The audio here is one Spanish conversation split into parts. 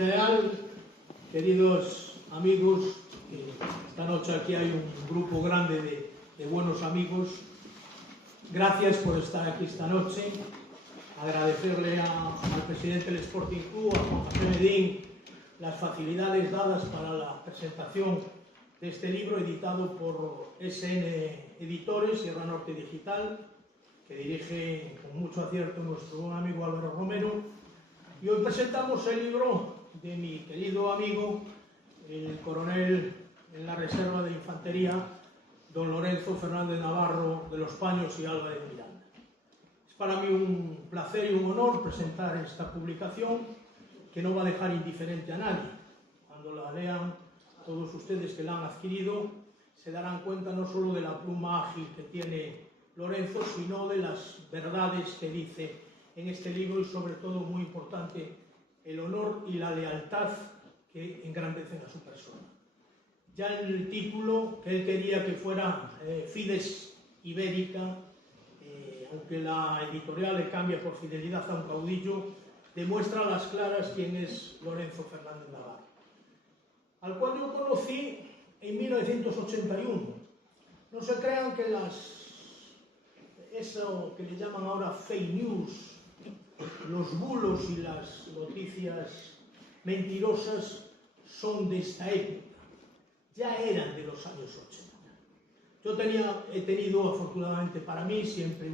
general, queridos amigos, esta noche aquí hay un grupo grande de buenos amigos. Gracias por estar aquí esta noche. Agradecerle al presidente del Sporting Club, a Juan José Medín, las facilidades dadas para la presentación de este libro editado por SN Editores, Sierra Norte Digital, que dirige con mucho acierto nuestro buen amigo Álvaro Romero. Y hoy presentamos el libro de mi querido amigo, el coronel en la Reserva de Infantería, don Lorenzo Fernández Navarro de los Paños y Álvarez Miranda. Es para mí un placer y un honor presentar esta publicación que no va a dejar indiferente a nadie. Cuando la lean todos ustedes que la han adquirido, se darán cuenta no solo de la pluma ágil que tiene Lorenzo, sino de las verdades que dice en este libro y, sobre todo, muy importante, el honor y la lealtad que engrandecen a su persona. Ya en el título, que él quería que fuera Fides Ibérica, aunque la editorial le cambia por Fidelidad a un caudillo, demuestra a las claras quién es Lorenzo Fernández Navarro, al cual yo conocí en 1981. No se crean que eso que le llaman ahora fake news, los bulos y las noticias mentirosas son de esta época, ya eran de los años 80. Yo he tenido, afortunadamente para mí, siempre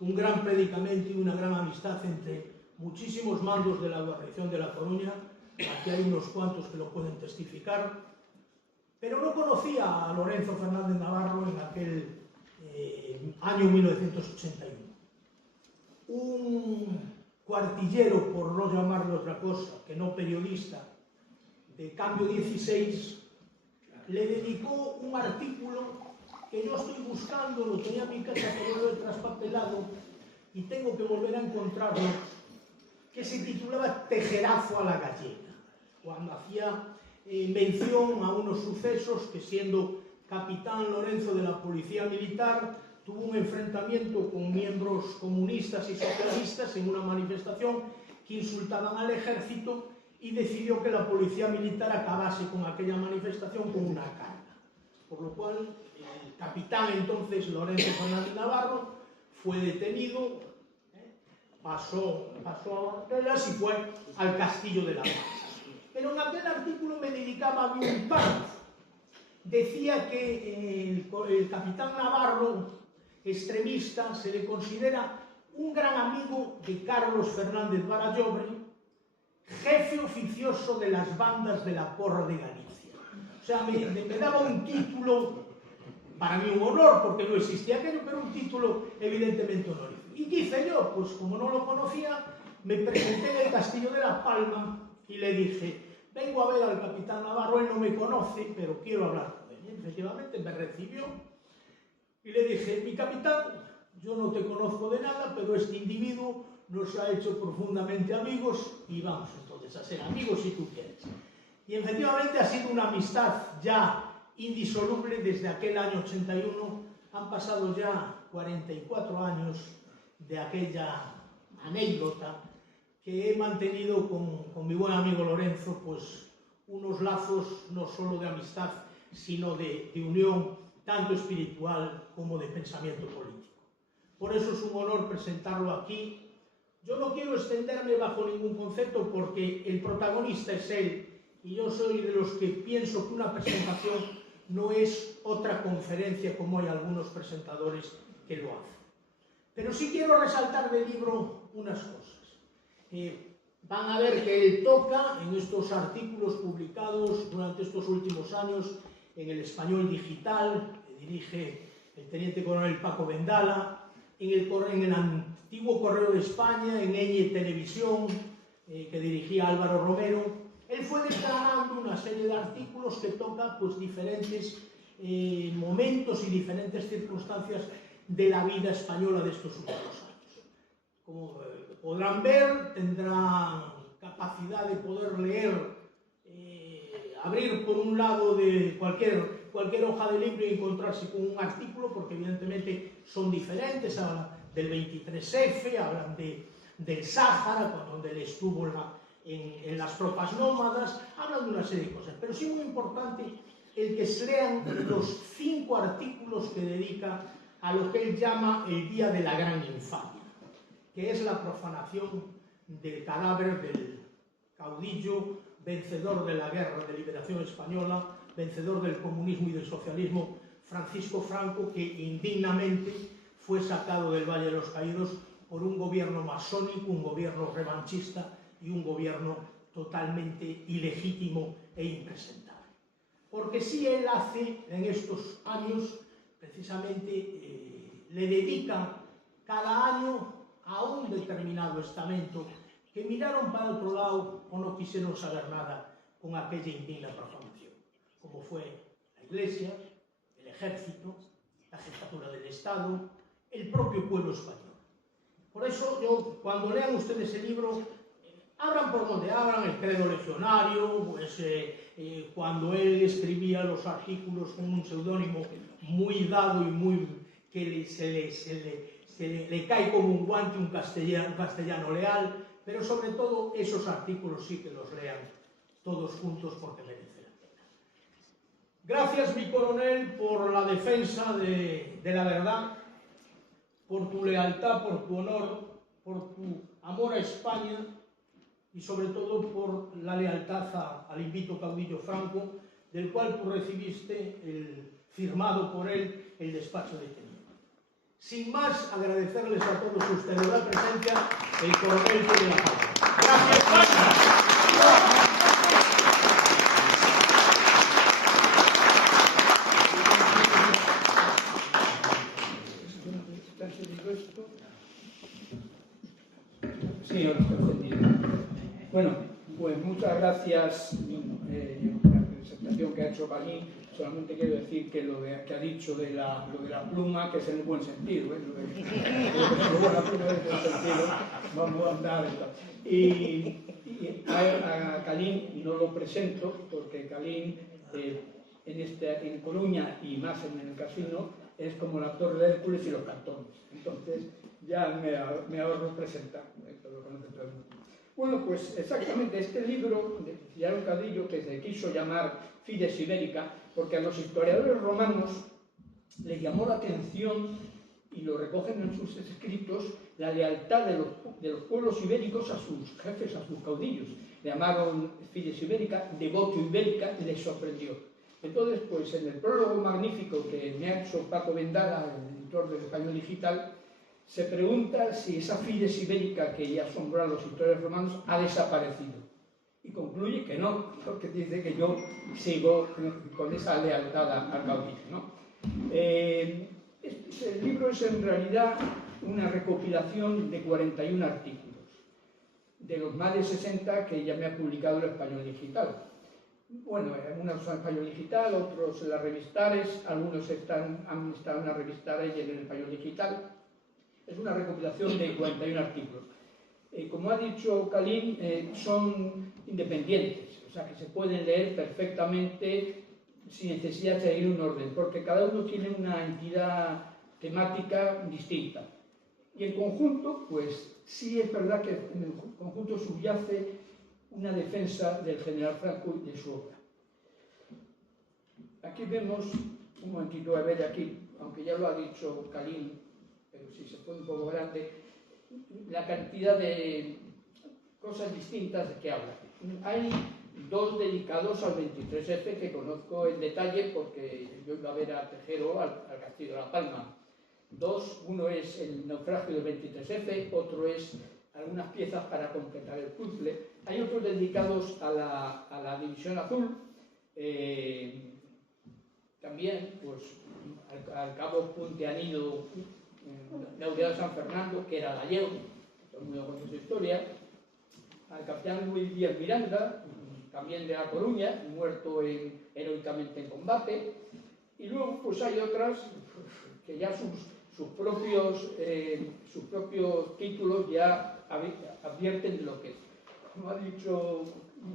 un gran predicamento y una gran amistad entre muchísimos mandos de la guarnición de La Coruña. Aquí hay unos cuantos que lo pueden testificar, pero no conocía a Lorenzo Fernández Navarro en aquel año 1981. Un cuartillero, por no llamarle otra cosa, que no periodista, de Cambio 16, le dedicó un artículo que yo estoy buscando, lo tenía en mi casa, pero lo he traspapelado y tengo que volver a encontrarlo, que se titulaba Tejerazo a la gallega, cuando hacía mención a unos sucesos que, siendo capitán Lorenzo de la Policía Militar, tuvo un enfrentamiento con miembros comunistas y socialistas en una manifestación que insultaban al ejército y decidió que la Policía Militar acabase con aquella manifestación con una carga. Por lo cual, el capitán entonces, Lorenzo Fernández Navarro, fue detenido, pasó a Artelas y fue al Castillo de la Paz. Pero en aquel artículo me dedicaba a mí un párrafo. Decía que el capitán Navarro, extremista, se le considera un gran amigo de Carlos Fernández Barallobre, jefe oficioso de las bandas de la Porra de Galicia. O sea, me daba un título, para mí un honor, porque no existía aquello, pero un título evidentemente honorífico. ¿Y qué hice yo? Pues como no lo conocía, me presenté en el Castillo de La Palma y le dije: vengo a ver al capitán Navarro, él no me conoce, pero quiero hablar con él. Efectivamente me recibió y le dije: mi capitán, yo no te conozco de nada, pero este individuo nos ha hecho profundamente amigos y vamos entonces a ser amigos si tú quieres. Y efectivamente ha sido una amistad ya indisoluble desde aquel año 81. Han pasado ya 44 años de aquella anécdota que he mantenido con mi buen amigo Lorenzo, pues unos lazos no solo de amistad, sino de unión, tanto espiritual como de pensamiento político. Por eso es un honor presentarlo aquí. Yo no quiero extenderme bajo ningún concepto porque el protagonista es él y yo soy de los que pienso que una presentación no es otra conferencia como hay algunos presentadores que lo hacen. Pero sí quiero resaltar del libro unas cosas. Van a ver que él toca en estos artículos publicados durante estos últimos años en El Español Digital, que dirige el teniente coronel Paco Vendala, en el antiguo Correo de España, en Eñe Televisión, que dirigía Álvaro Romero. Él fue declarando una serie de artículos que toca pues diferentes momentos y diferentes circunstancias de la vida española de estos últimos años. Como podrán ver, tendrán capacidad de poder leer, abrir por un lado de cualquier hoja de libro y encontrarse con un artículo, porque evidentemente son diferentes. Hablan del 23F, hablan del Sáhara, donde él estuvo en las tropas nómadas, hablan de una serie de cosas, pero sí muy importante el que se lean los 5 artículos que dedica a lo que él llama el Día de la Gran Infamia, que es la profanación del cadáver del caudillo, vencedor de la Guerra de Liberación Española, vencedor del comunismo y del socialismo, Francisco Franco, que indignamente fue sacado del Valle de los Caídos por un gobierno masónico, un gobierno revanchista y un gobierno totalmente ilegítimo e impresentable. Porque si él hace en estos años, precisamente, le dedica cada año a un determinado estamento que miraron para otro lado o no quisieron saber nada con aquella indigna profanación, como fue la Iglesia, el Ejército, la Jefatura del Estado, el propio pueblo español. Por eso yo, cuando lean ustedes el libro, abran por donde abran, el credo legionario, pues cuando él escribía los artículos con un seudónimo muy dado y muy que le cae como un guante, un castellano leal, pero sobre todo esos artículos sí que los lean todos juntos porque merece la pena. Gracias, mi coronel, por la defensa de la verdad, por tu lealtad, por tu honor, por tu amor a España y sobre todo por la lealtad al invito caudillo Franco, del cual tú recibiste, firmado por él, el despacho de teniente. Sin más, agradecerles a todos ustedes la presencia, el coronel de la Paz. ¡Gracias, España! Sí, ahora está encendido. Bueno, pues muchas gracias por la presentación que ha hecho Calín. Solamente quiero decir que lo que ha dicho de lo de la pluma, que es en el buen sentido, lo de la pluma es en el buen sentido, vamos a andar. Y a Calín no lo presento porque Calín en Coruña y más en el casino es como el actor de Hércules y los cantones. Entonces ya me ahorro presentar. Bueno, pues exactamente este libro de Ciliano Cadillo, que se quiso llamar Fides Ibérica, porque a los historiadores romanos les llamó la atención, y lo recogen en sus escritos, la lealtad de los pueblos ibéricos a sus jefes, a sus caudillos. Le llamaron Fides Ibérica, devoto ibérica, y les sorprendió. Entonces, pues en el prólogo magnífico que me ha hecho Paco Vendala, el editor del Español Digital, se pregunta si esa Fides Ibérica que ya asombró a los historiadores romanos ha desaparecido. Y concluye que no, porque dice que yo sigo con esa lealtad al caudillo, ¿no? El libro es en realidad una recopilación de 41 artículos, de los más de 60 que ya me ha publicado el Español Digital. Bueno, unos son Español Digital, otros en las Revistares, algunos han estado en la Revistares y en el Español Digital. Es una recopilación de 41 artículos. Como ha dicho Calín, son independientes, o sea que se pueden leer perfectamente sin necesidad de seguir un orden, porque cada uno tiene una entidad temática distinta. Y en conjunto, pues sí es verdad que en el conjunto subyace una defensa del general Franco y de su obra. Aquí vemos, un momentito a ver aquí, aunque ya lo ha dicho Calín, pero si se pone un poco grande, la cantidad de cosas distintas de que habla. Hay dos dedicados al 23F que conozco en detalle porque yo iba a ver a Tejero al Castillo de La Palma. Uno es el naufragio del 23F, otro es algunas piezas para completar el puzzle. Hay otros dedicados a la División Azul, también pues, al cabo Punteanido Laureado de San Fernando, que era gallego, todo el mundo conoce su historia, al capitán Luis Díaz Miranda, también de La Coruña, muerto heroicamente en combate, y luego pues hay otras que ya sus propios títulos ya advierten de lo que es. Como ha dicho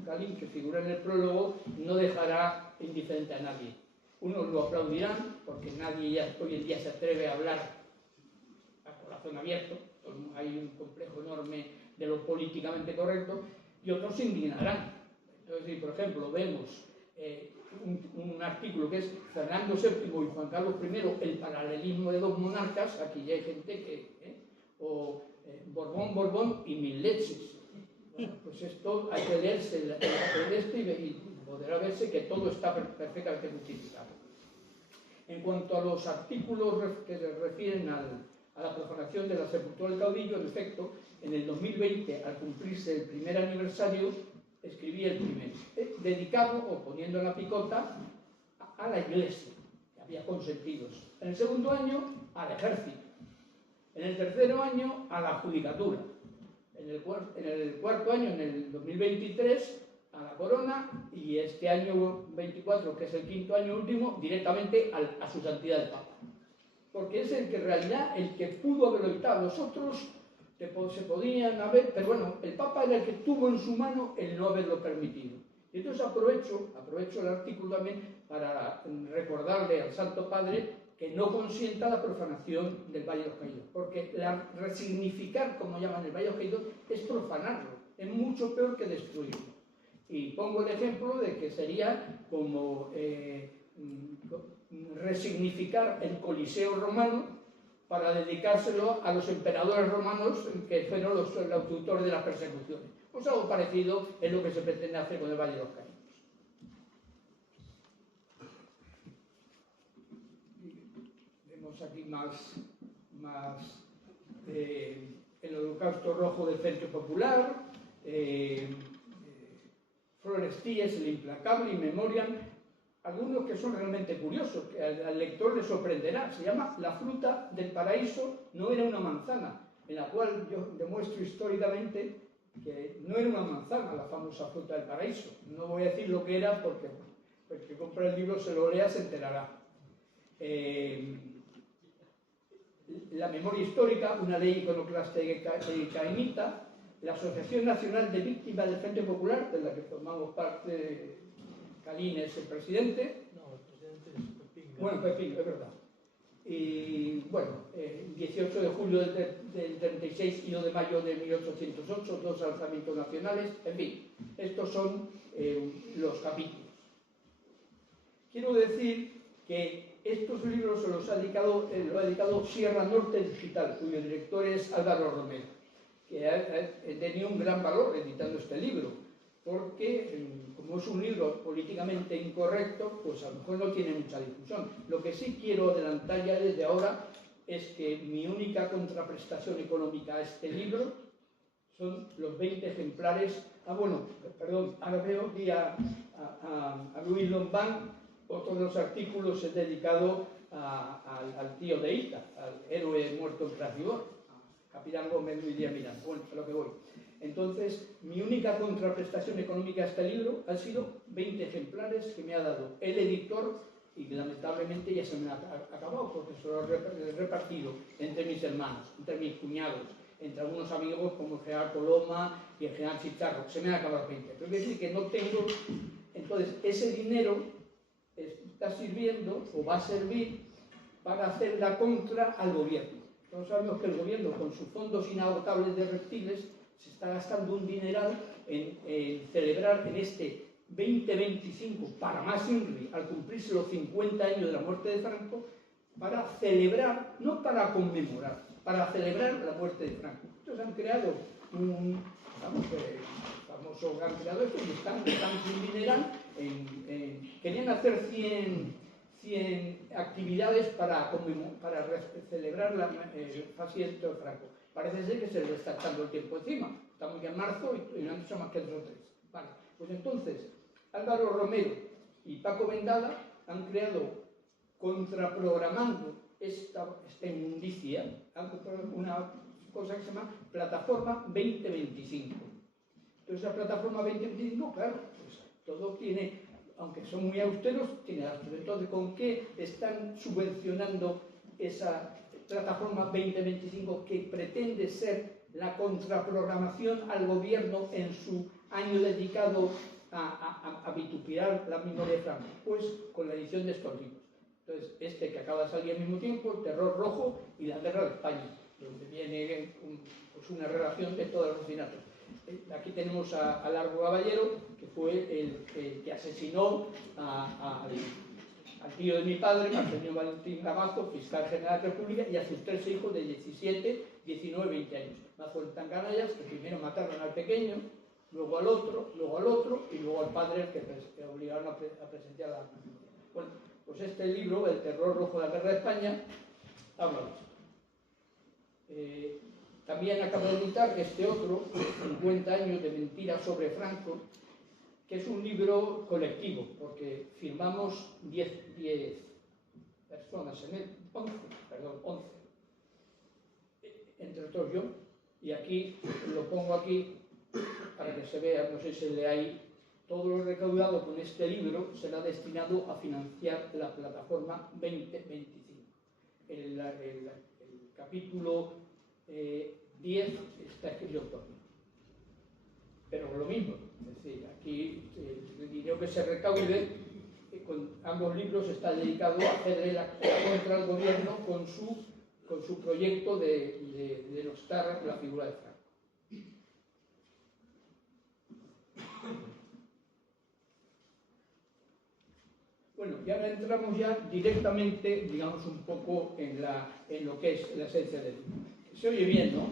Calín, que figura en el prólogo, no dejará indiferente a nadie. Unos lo aplaudirán, porque nadie ya hoy en día se atreve a hablar a corazón abierto, hay un complejo enorme de lo políticamente correcto, y otros se indignarán. Entonces, si por ejemplo vemos un artículo que es Fernando VII y Juan Carlos I, el paralelismo de dos monarcas, aquí ya hay gente que... o Borbón, Borbón y mil leches. Bueno, pues esto hay que leerse el papel este y podrá verse que todo está perfectamente justificado. En cuanto a los artículos que se refieren a la profanación de la sepultura del caudillo, en efecto, en el 2020, al cumplirse el primer aniversario, escribí el primero, dedicado, o poniendo en la picota, a la Iglesia, que había consentidos. En el segundo año, al ejército. En el tercer año, a la judicatura. En el cuarto año, en el 2023, a la corona, y este año 24, que es el quinto año último, directamente a su santidad el Papa. Porque es el que en realidad, el que pudo haberlo evitado. Los otros se podían haber, pero bueno, el Papa era el que tuvo en su mano el no haberlo permitido. Y entonces aprovecho el artículo también para recordarle al Santo Padre que no consienta la profanación del Valle de los Caídos, porque resignificar, como llaman el Valle de los Caídos, es profanarlo, es mucho peor que destruirlo. Y pongo el ejemplo de que sería como resignificar el Coliseo romano para dedicárselo a los emperadores romanos que fueron los autores de las persecuciones. Pues algo parecido es lo que se pretende hacer con el Valle de los Caídos. Vemos aquí más el Holocausto Rojo del Frente Popular, Florestíes, el Implacable y Memoriam, algunos que son realmente curiosos, que al lector le sorprenderá. Se llama La fruta del paraíso no era una manzana, en la cual yo demuestro históricamente que no era una manzana la famosa fruta del paraíso. No voy a decir lo que era porque el que compra el libro se lo lea, se enterará. La memoria histórica, una ley iconoclasta y cainita, la Asociación Nacional de Víctimas del Frente Popular, de la que formamos parte Calín es el presidente. No, el presidente es Pepín. Bueno, Pepín, es verdad. Y bueno, 18 de julio del 36 y 1 de mayo de 1808, dos alzamientos nacionales, en fin, estos son los capítulos. Quiero decir que estos libros se los ha dedicado, lo ha dedicado Sierra Norte Digital, cuyo director es Álvaro Romero, que ha tenido un gran valor editando este libro, porque como es un libro políticamente incorrecto, pues a lo mejor no tiene mucha difusión. Lo que sí quiero adelantar ya desde ahora es que mi única contraprestación económica a este libro son los 20 ejemplares. Ahora veo aquí a Luis Lombán. Otro de los artículos es dedicado al tío de Ita, al héroe muerto en Cracibor, Capitán Gómez Luis Díaz Miranda. Bueno, a lo que voy. Entonces, mi única contraprestación económica a este libro han sido 20 ejemplares que me ha dado el editor, y lamentablemente ya se me ha acabado porque se lo he repartido entre mis hermanos, entre mis cuñados, entre algunos amigos como el general Coloma y el general Chicharro. Se me han acabado 20. Pero quiero decir que no tengo. Entonces, ese dinero está sirviendo o va a servir para hacer la contra al gobierno. Todos sabemos que el gobierno, con sus fondos inagotables de reptiles, se está gastando un dineral en celebrar en este 2025, para más INRI, al cumplirse los 50 años de la muerte de Franco, para celebrar, no para conmemorar, para celebrar la muerte de Franco. Entonces han creado famoso gran creador y están un dineral querían hacer 100 actividades para celebrar el fallecimiento de Franco. Parece ser que se les está echando el tiempo encima. Estamos ya en marzo y no han hecho más que 2 o 3. Vale. Pues entonces, Álvaro Romero y Paco Vendala han creado, contraprogramando esta inmundicia, una cosa que se llama Plataforma 2025. Entonces, la Plataforma 2025, claro, pues todo tiene, aunque son muy austeros, tiene gastos. Entonces, ¿con qué están subvencionando esa Plataforma 2025 que pretende ser la contraprogramación al gobierno en su año dedicado a vituperar la memoria de Franco? Pues con la edición de estos libros. Entonces, este que acaba de salir al mismo tiempo, El Terror Rojo y La Guerra de España, donde viene pues una relación de todos los asesinatos. Aquí tenemos a Largo Caballero, que fue el que asesinó al tío de mi padre, al señor Valentín Gamazo, fiscal general de la República, y a sus 3 hijos de 17, 19 y 20 años. No fueron tan canallas que primero mataron al pequeño, luego al otro, y luego al padre, que obligaron a presenciar la... Bueno, pues este libro, El terror rojo de la guerra de España, habla de esto. También acabo de editar este otro, 50 años de mentiras sobre Franco, que es un libro colectivo, porque firmamos 10 personas en él, 11, entre todos yo, y aquí lo pongo aquí para que se vea, no sé si se lee ahí. Todo lo recaudado con este libro será destinado a financiar la plataforma 2025. El capítulo 10 está escrito por mí. Pero lo mismo, es decir, aquí el dinero que se recaude con ambos libros está dedicado a hacerle la contra al gobierno con su proyecto de denostar la figura de Franco. Bueno, y ahora entramos ya directamente, digamos, un poco en lo que es la esencia del libro. Se oye bien, ¿no?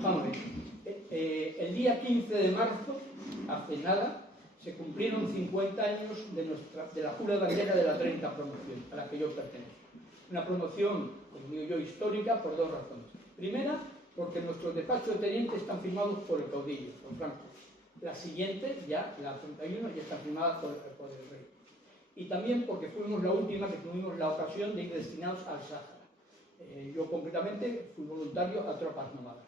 Vamos a ver. El día 15 de marzo, hace nada, se cumplieron 50 años de la jura bandera de la 30 promoción, a la que yo pertenezco. Una promoción, como digo yo, histórica por 2 razones. Primera, porque nuestros despachos de teniente están firmados por el caudillo, por Franco. La siguiente, ya, la 31, ya está firmada por el rey. Y también porque fuimos la última que tuvimos la ocasión de ir destinados al Sáhara. Yo concretamente fui voluntario a tropas nómadas.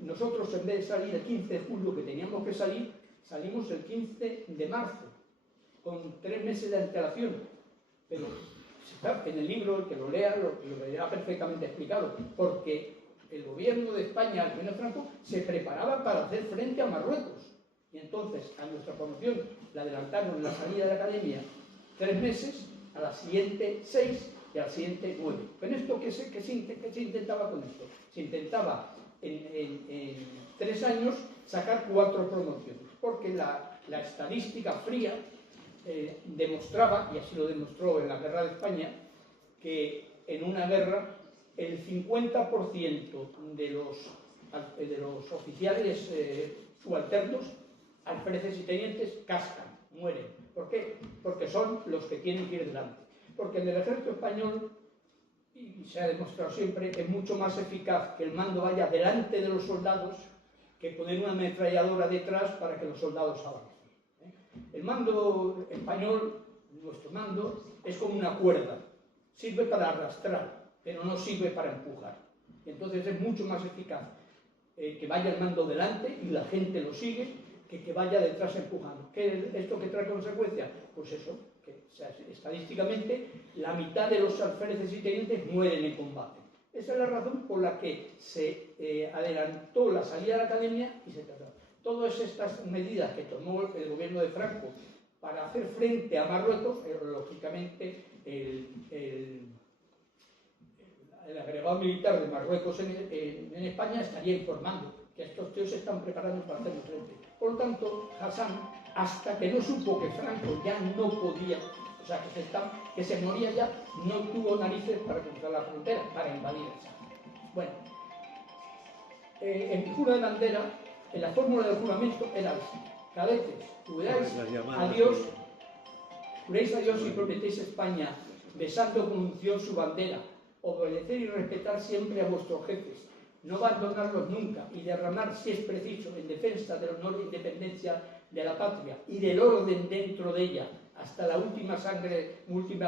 Nosotros, en vez de salir el 15 de julio, que teníamos que salir, salimos el 15 de marzo, con 3 meses de antelación. Pero en el libro, el que lo lea, lo verá perfectamente explicado, porque el gobierno de España, al menos Franco, se preparaba para hacer frente a Marruecos. Y entonces, a nuestra promoción la adelantaron en la salida de la academia 3 meses, a la siguiente 6 y a la siguiente 9. ¿Con esto qué se intentaba con esto? Se intentaba en 3 años sacar 4 promociones, porque la estadística fría demostraba, y así lo demostró en la guerra de España, que en una guerra el 50% de los oficiales subalternos, alféreces y tenientes, cascan, mueren. ¿Por qué? Porque son los que tienen que ir delante. Porque en el ejército español, y se ha demostrado siempre, es mucho más eficaz que el mando vaya delante de los soldados que poner una ametralladora detrás para que los soldados avancen. El mando español, nuestro mando, es como una cuerda. Sirve para arrastrar, pero no sirve para empujar. Entonces es mucho más eficaz que vaya el mando delante y la gente lo sigue, que vaya detrás empujando. ¿Qué es esto que trae consecuencia? Pues eso, que estadísticamente la mitad de los alféreces y tenientes mueren en combate. Esa es la razón por la que se adelantó la salida de la academia y se trató. Todas estas medidas que tomó el gobierno de Franco para hacer frente a Marruecos, lógicamente el agregado militar de Marruecos en España estaría informando que estos tíos se están preparando para hacer frente. Por lo tanto, Hassan, hasta que no supo que Franco ya no podía, o sea, que se moría ya, no tuvo narices para cruzar la frontera, para invadir el Sáhara. Bueno, en mi jura de bandera, en la fórmula del juramento era así: cadetes, juráis a Dios, juréis a Dios y prometéis España, besando con unción su bandera, obedecer y respetar siempre a vuestros jefes, no abandonarlos nunca y derramar, si es preciso, en defensa del honor e independencia de la patria y del orden dentro de ella, hasta la última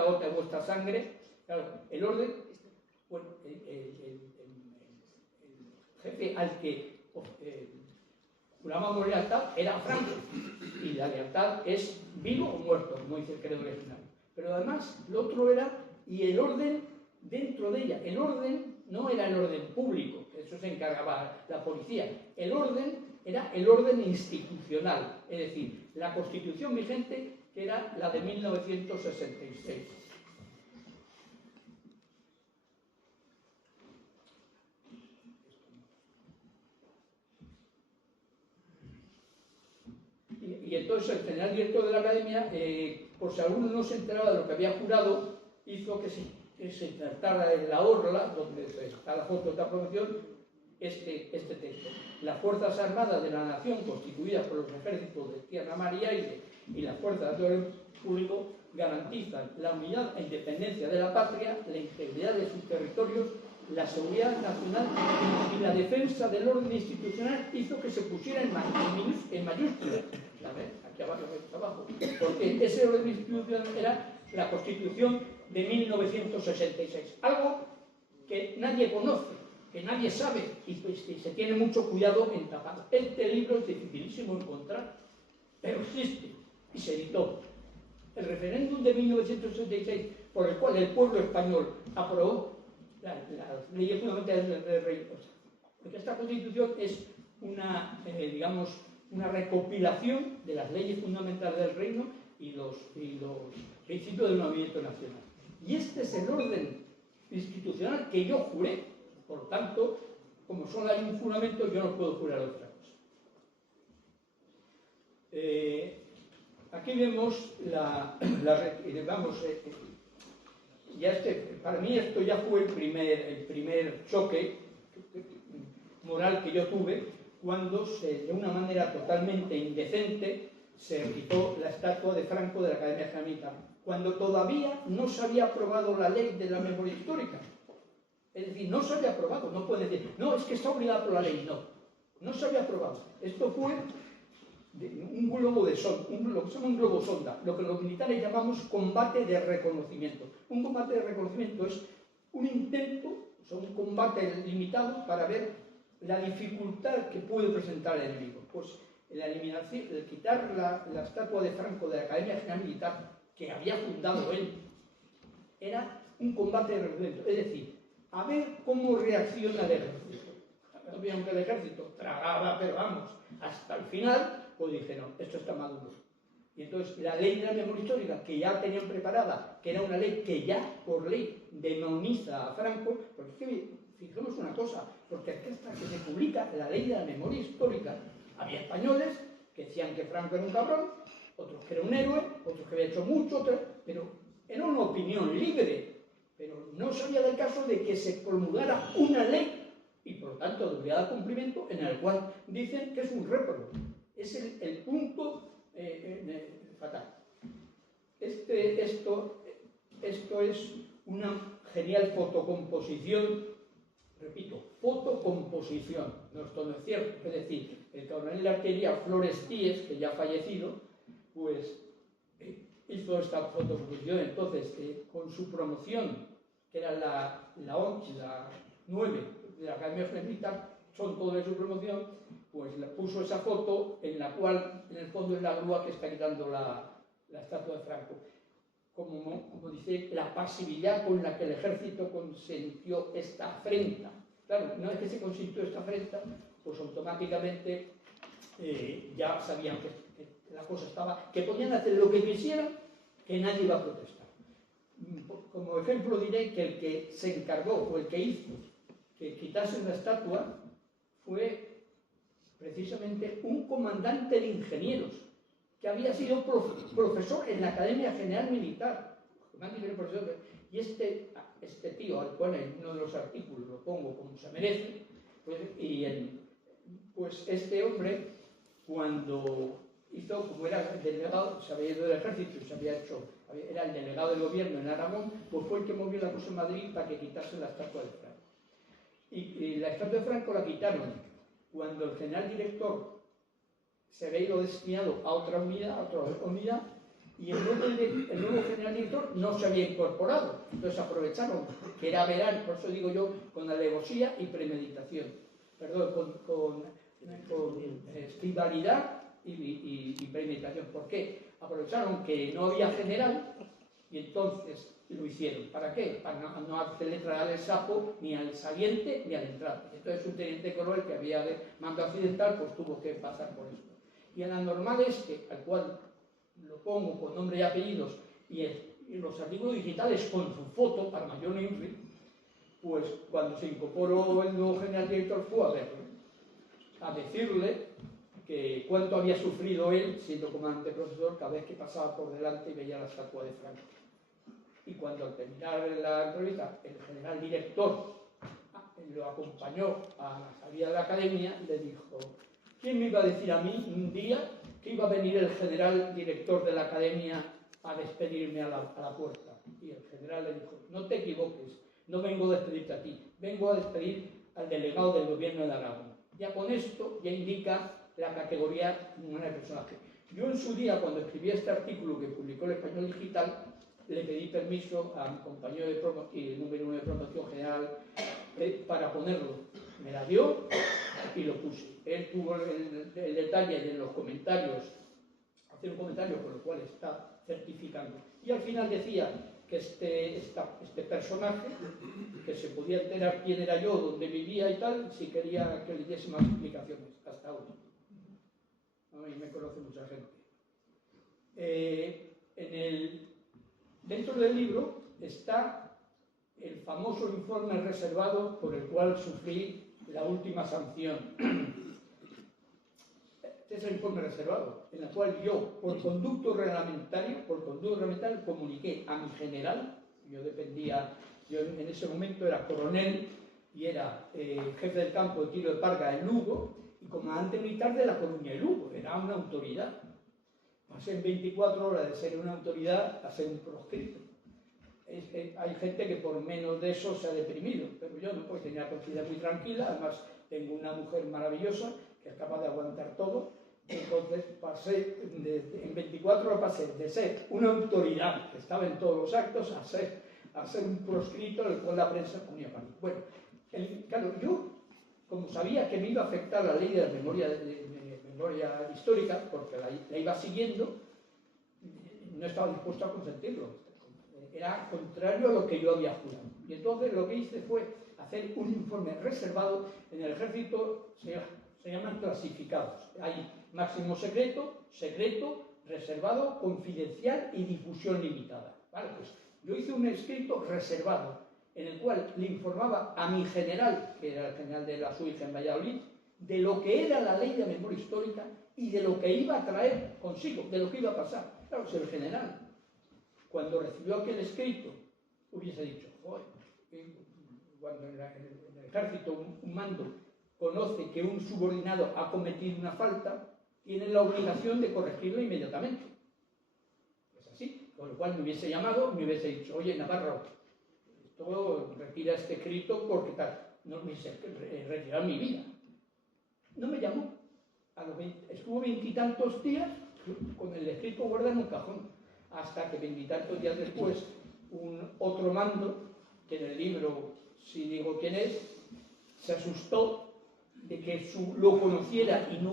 gota de vuestra sangre. Claro, el orden, bueno, el jefe al que jurábamos lealtad era Franco, y la lealtad es vivo o muerto, como dice el credo original. Pero además, lo otro era, y el orden dentro de ella. El orden no era el orden público, eso se encargaba la policía. El orden era el orden institucional, es decir, la Constitución vigente, que era la de 1966. entonces el general director de la academia, por si alguno no se enteraba de lo que había jurado, hizo que se tratara en la orla, donde está la foto de esta promoción, este texto. Las Fuerzas Armadas de la Nación, constituidas por los ejércitos de tierra, mar y aire, y las fuerzas de orden público, garantizan la unidad e independencia de la patria, la integridad de sus territorios, la seguridad nacional y la defensa del orden institucional. Hizo que se pusiera en mayúsculas, aquí abajo, porque ese orden institucional era la Constitución de 1966, algo que nadie conoce, que nadie sabe, y pues, que se tiene mucho cuidado en tapar. Este libro es dificilísimo encontrar, pero existe y se editó. El referéndum de 1966, por el cual el pueblo español aprobó las leyes fundamentales del reino. Porque esta Constitución es una, digamos, una recopilación de las leyes fundamentales del reino y los principios del movimiento nacional. Y este es el orden institucional que yo juré. Por lo tanto, como solo hay un juramento, yo no puedo jurar otra cosa. Aquí vemos para mí esto ya fue el primer choque moral que yo tuve cuando de una manera totalmente indecente se quitó la estatua de Franco de la Academia General Militar, cuando todavía no se había aprobado la ley de la memoria histórica. Es decir, no se había aprobado, no puede decir, no, es que está obligado por la ley, no se había aprobado. Esto fue un globo de sonda, lo que se llama un globo sonda, lo que los militares llamamos combate de reconocimiento. Un combate de reconocimiento es un intento, o sea, un combate limitado para ver la dificultad que puede presentar el enemigo. Pues el quitar la estatua de Franco de la Academia General Militar, que había fundado él, era un combate de reconocimiento. Es decir, a ver cómo reacciona el ejército. Aunque el ejército tragaba, pero vamos, hasta el final, pues dije, no, esto está maduro. Y entonces la ley de la memoria histórica, que ya tenían preparada, que era una ley que ya por ley demoniza a Franco, porque es que, fijemos una cosa, porque hasta que se publica la ley de la memoria histórica, había españoles que decían que Franco era un cabrón, otros que era un héroe, otros que había hecho mucho, pero era una opinión libre. Pero no se había del caso de que se promulgara una ley y por lo tanto de obligado cumplimiento en el cual dicen que es un réprobo. Es el punto fatal. Esto es una genial fotocomposición, repito, fotocomposición. No, esto no es cierto. Es decir, el coronel de artillería Flores Tíes, que ya ha fallecido, pues hizo esta fotocomposición. Entonces, con su promoción, que era la 9 de la Academia Militar, son todo de su promoción, pues le puso esa foto en la cual, en el fondo, es la grúa que está quitando la estatua de Franco. Como dice, la pasividad con la que el ejército consintió esta afrenta. Claro, una vez que se consintió esta afrenta, pues automáticamente ya sabían que la cosa estaba, que podían hacer lo que quisieran, que nadie iba a protestar. Como ejemplo diré que el que se encargó o el que hizo que quitasen la estatua fue precisamente un comandante de ingenieros que había sido profesor en la Academia General Militar. Y este tío, al cual en uno de los artículos lo pongo como se merece, pues este hombre, cuando hizo, como era delegado, se había ido del ejército, era el delegado del gobierno en Aragón, pues fue el que movió la cosa en Madrid para que quitase la estatua de Franco. Y la estatua de Franco la quitaron cuando el general director se había ido destinado a otra unidad, y el nuevo general director no se había incorporado. Entonces aprovecharon que era verano, por eso digo yo, con alevosía y premeditación, perdón, con rivalidad y premeditación. ¿Por qué? Aprovecharon que no había general y entonces lo hicieron. ¿Para qué? Para no hacerle tragar el sapo ni al saliente ni al entrante. Entonces un teniente coronel que había de mando occidental pues tuvo que pasar por esto. Y el anormal al cual lo pongo con nombre y apellidos y los artículos digitales con su foto para mayor influencia, pues cuando se incorporó el nuevo general director fue a verlo, a decirle que cuánto había sufrido él, siendo comandante profesor, cada vez que pasaba por delante y veía la estatua de Franco. Y cuando al terminar la entrevista, el general director lo acompañó a la salida de la academia, le dijo: ¿quién me iba a decir a mí un día que iba a venir el general director de la academia a despedirme a la puerta? Y el general le dijo: no te equivoques, no vengo a despedirte a ti, vengo a despedir al delegado del gobierno de Aragón. Ya con esto ya indica la categoría humana de personaje. Yo en su día, cuando escribí este artículo que publicó el Español Digital, le pedí permiso a mi compañero y el número 1 de promoción general para ponerlo. Me la dio y lo puse. Él tuvo el detalle de los comentarios, hacer un comentario con lo cual está certificando. Y al final decía que este personaje, que se podía enterar quién era yo, dónde vivía y tal, si quería que le diese más explicaciones, hasta hoy. A mí me conoce mucha gente. Dentro del libro está el famoso informe reservado por el cual sufrí la última sanción. Este es el informe reservado, en el cual yo, por conducto reglamentario, comuniqué a mi general. Yo en ese momento era coronel y era jefe del campo de tiro de parga en Lugo y comandante militar de La Coruña y Lugo. Era una autoridad. Pasé en 24 horas de ser una autoridad a ser un proscrito. Hay gente que por menos de eso se ha deprimido, pero yo no, porque tenía la conciencia muy tranquila. Además tengo una mujer maravillosa que es capaz de aguantar todo. Entonces en 24 horas pasé de ser una autoridad que estaba en todos los actos a ser un proscrito el cual la prensa ponía pánico. Bueno, claro, yo, como sabía que me iba a afectar la ley de la memoria histórica, porque la iba siguiendo, no estaba dispuesto a consentirlo. Era contrario a lo que yo había jurado. Y entonces lo que hice fue hacer un informe reservado. En el ejército se llaman clasificados. Hay máximo secreto, secreto, reservado, confidencial y difusión limitada. Vale, pues yo hice un escrito reservado en el cual le informaba a mi general, que era el general de la SUIF en Valladolid, de lo que era la ley de memoria histórica y de lo que iba a traer consigo, de lo que iba a pasar. Claro, si el general, cuando recibió aquel escrito, hubiese dicho: joder, cuando en el ejército un mando conoce que un subordinado ha cometido una falta, tiene la obligación de corregirlo inmediatamente. Es así. Con lo cual me hubiese llamado, me hubiese dicho: oye, Navarro, esto retira este escrito porque tal. No me hubiese retirado mi vida. No me llamó. Estuvo 20 y tantos días con el escrito guardado en un cajón, hasta que 20 y tantos días después otro mando, que en el libro, si digo quién es, se asustó de que lo conociera y no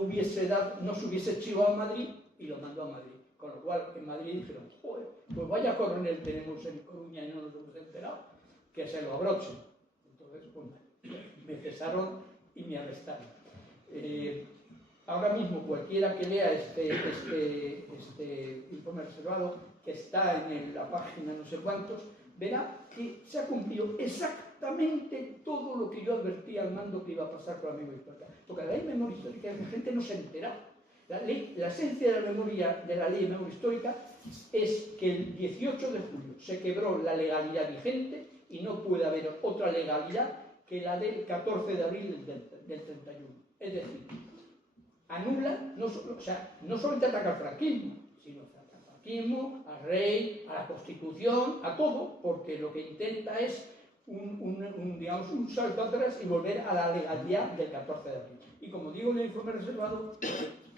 se hubiese chivado a Madrid y lo mandó a Madrid. Con lo cual en Madrid dijeron: joder, pues vaya coronel tenemos en Coruña y no nos hemos enterado, que se lo abrochen. Entonces, bueno, me cesaron y me arrestaron. Ahora mismo cualquiera que lea este informe reservado, que está en la página no sé cuántos, verá que se ha cumplido exactamente todo lo que yo advertí al mando que iba a pasar con la memoria histórica. Porque la ley de memoria histórica, la gente no se entera. La esencia de la ley de memoria histórica es que el 18 de julio se quebró la legalidad vigente y no puede haber otra legalidad que la del 14 de abril del 31. Es decir, anula, no solamente ataca al franquismo, sino ataca al franquismo, al rey, a la Constitución, a todo, porque lo que intenta es un salto atrás y volver a la legalidad del 14 de abril. Y como digo en el informe reservado,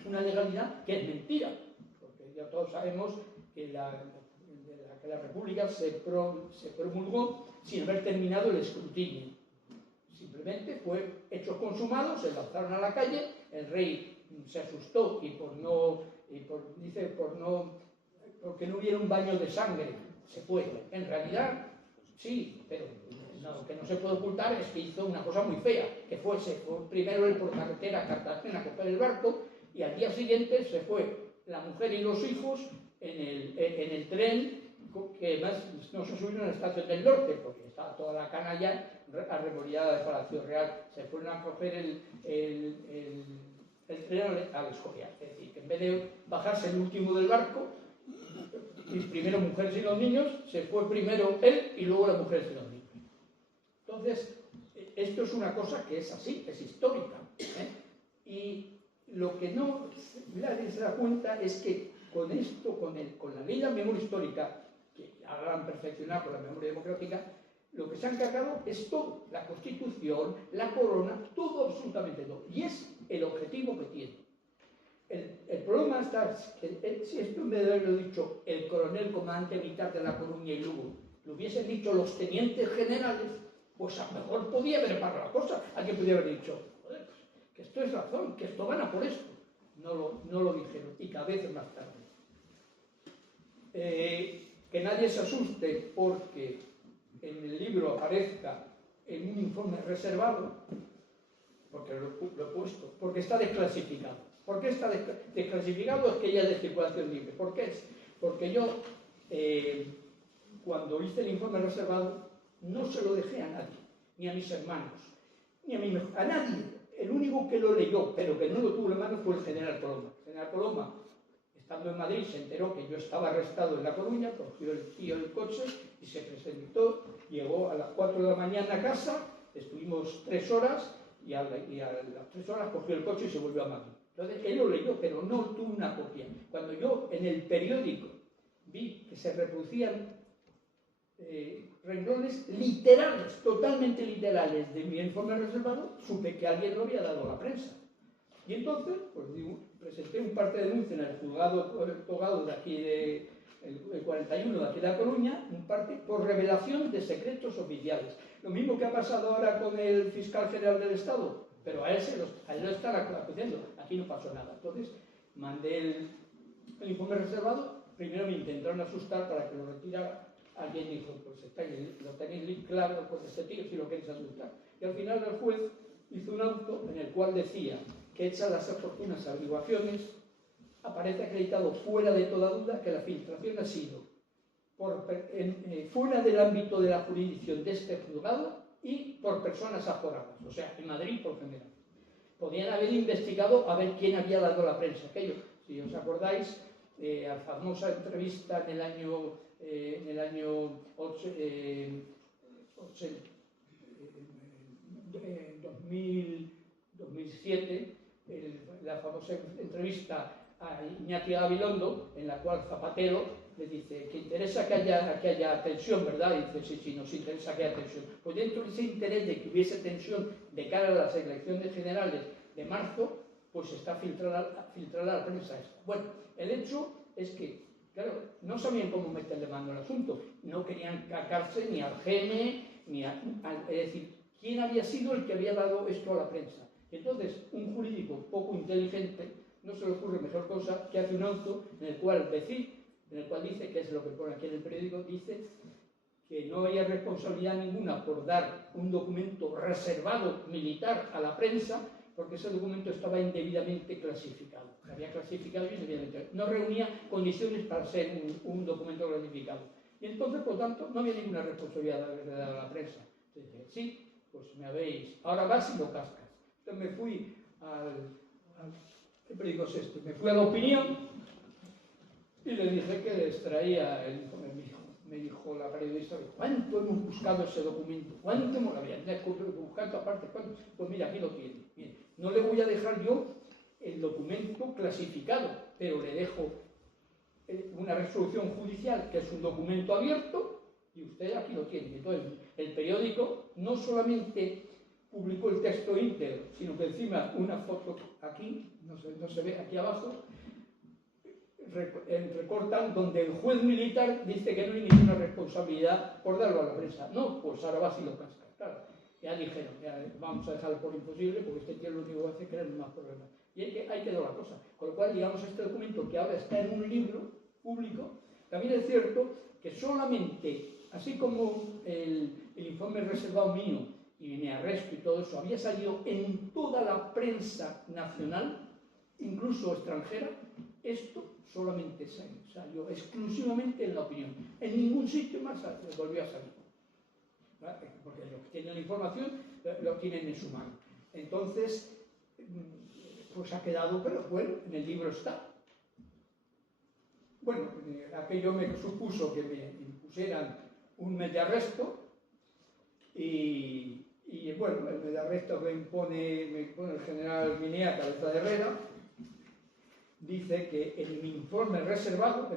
una legalidad que es mentira, porque ya todos sabemos que la República se promulgó sin haber terminado el escrutinio. Simplemente fue hechos consumados, se lanzaron a la calle, el rey se asustó y porque no hubiera un baño de sangre, se fue. En realidad, sí, pero lo que no se puede ocultar es que hizo una cosa muy fea, que fue primero él por carretera a Cartagena a coger el barco y al día siguiente se fue la mujer y los hijos en el tren, que además no se subieron a la estación del norte, porque estaba toda la canalla arremolillada del Palacio Real. Se fueron a coger el tren al Escorial. Es decir, que en vez de bajarse el último del barco, y primero mujeres y los niños, se fue primero él y luego las mujeres y los niños. Entonces, esto es una cosa que es así, es histórica. Y lo que no nadie se da cuenta es que con esto, con la ley de la memoria histórica, que ahora han perfeccionado con la memoria democrática, lo que se han cargado es todo, la Constitución, la corona, todo, absolutamente todo. Y es el objetivo que tiene. El problema está, si esto en vez de haberlo dicho el coronel comandante militar de La Coruña y Lugo, lo hubiesen dicho los tenientes generales, pues a lo mejor podía haber parado la cosa. Alguien podía haber dicho, joder, pues, que esto es razón, que esto gana por esto. No lo dijeron, y cada vez más tarde. Que nadie se asuste porque en el libro aparezca en un informe reservado, porque lo he puesto, porque está desclasificado. ¿Por qué está desclasificado? Es que ya es de circulación libre. ¿Por qué es? Porque yo, cuando hice el informe reservado, no se lo dejé a nadie, ni a mis hermanos, ni a nadie. El único que lo leyó, pero que no lo tuvo en mano, fue el general Coloma. El general Coloma, estando en Madrid, se enteró que yo estaba arrestado en La Coruña, cogió el tío del coche y se presentó, llegó a las 4 de la mañana a casa, estuvimos 3 horas y a las 3 horas cogió el coche y se volvió a Madrid. Entonces él lo leyó, pero no tuvo una copia. Cuando yo en el periódico vi que se reproducían renglones literales, totalmente literales de mi informe reservado, supe que alguien lo había dado a la prensa. Y entonces, pues presenté un parte de denuncia en el juzgado de aquí el 41 de aquí de La Coruña, un parte por revelación de secretos oficiales. Lo mismo que ha pasado ahora con el fiscal general del Estado, pero a él lo están acudiendo. Aquí no pasó nada. Entonces, mandé el informe reservado. Primero me intentaron asustar para que lo retirara. Alguien dijo, pues lo tenéis claro, pues este tío si lo queréis asustar. Y al final el juez hizo un auto en el cual decía que hechas las oportunas averiguaciones, aparece acreditado fuera de toda duda que la filtración ha sido fuera del ámbito de la jurisdicción de este juzgado y por personas aforadas, o sea, en Madrid por general. Podían haber investigado a ver quién había dado a la prensa aquello. Si os acordáis, la famosa entrevista en el año 2007, la famosa entrevista a Iñaki Gabilondo, en la cual Zapatero le dice que interesa que haya tensión, ¿verdad? Y dice, sí, nos interesa que haya tensión. Pues dentro de ese interés de que hubiese tensión de cara a las elecciones generales de marzo, pues está filtrada la prensa esta. Bueno, el hecho es que, claro, no sabían cómo meterle mano al asunto. No querían cacarse ni al GM, es decir, ¿quién había sido el que había dado esto a la prensa? Entonces, un jurídico poco inteligente no se le ocurre mejor cosa que hace un auto en el cual dice, que es lo que pone aquí en el periódico, dice que no había responsabilidad ninguna por dar un documento reservado militar a la prensa, porque ese documento estaba indebidamente clasificado. Se había clasificado indebidamente. No reunía condiciones para ser un documento clasificado. Y entonces, por tanto, no había ninguna responsabilidad de haberle dado a la prensa. Entonces, sí, pues me habéis... Ahora vas y lo cascas. Entonces me fui ¿qué periódico es este? Me fui a La Opinión y le dije que les traía el informe. Me dijo la periodista, ¿cuánto hemos buscado ese documento? ¿Cuánto hemos buscado aparte? ¿Cuánto? Pues mira, aquí lo tiene. Bien, no le voy a dejar yo el documento clasificado, pero le dejo una resolución judicial que es un documento abierto y usted aquí lo tiene. Entonces, el periódico no solamente publicó el texto íntegro, sino que encima una foto aquí, no se ve aquí abajo, recortan donde el juez militar dice que no hay ninguna responsabilidad por darlo a la prensa. No, pues ahora vas y lo cascas. Claro, ya dijeron, ya vamos a dejarlo por imposible porque este tío lo único que hace es crear más problemas. Y ahí quedó la cosa. Con lo cual, digamos, este documento que ahora está en un libro público, también es cierto que solamente, así como el informe reservado mío y mi arresto y todo eso había salido en toda la prensa nacional, incluso extranjera, esto solamente salió exclusivamente en La Opinión. En ningún sitio más volvió a salir. ¿Vale? Porque los que tienen la información lo tienen en su mano. Entonces, pues ha quedado, pero bueno, en el libro está. Bueno, aquello me supuso que me impusieran un mes de arresto y bueno, el mes de arresto me impone el general Minea, cabeza de Herrera, dice que en mi informe reservado,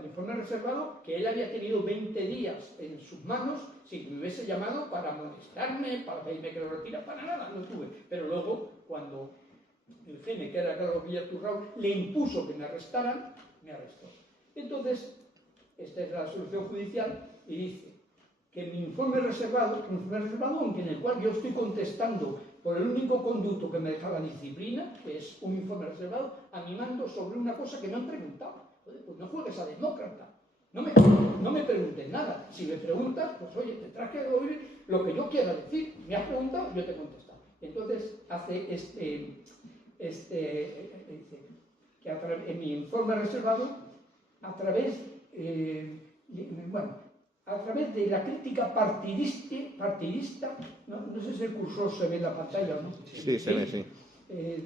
que él había tenido 20 días en sus manos sin que me hubiese llamado para molestarme, para pedirme que lo retira, para nada, no tuve. Pero luego, cuando el GM, que era Carlos Villaturrao, le impuso que me arrestaran, me arrestó. Entonces, esta es la solución judicial y dice que mi informe reservado, aunque en el cual yo estoy contestando por el único conducto que me deja la disciplina, que es un informe reservado, a mi mando sobre una cosa que me han preguntado. Pues no juegues a demócrata, no me preguntes nada. Si me preguntas, pues oye, te traje de oír lo que yo quiera decir. Me has preguntado, yo te he contestado. Entonces hace dice que en mi informe reservado, a través de la crítica partidista, no sé si el cursor se ve en la pantalla o no. Sí, se ve, sí.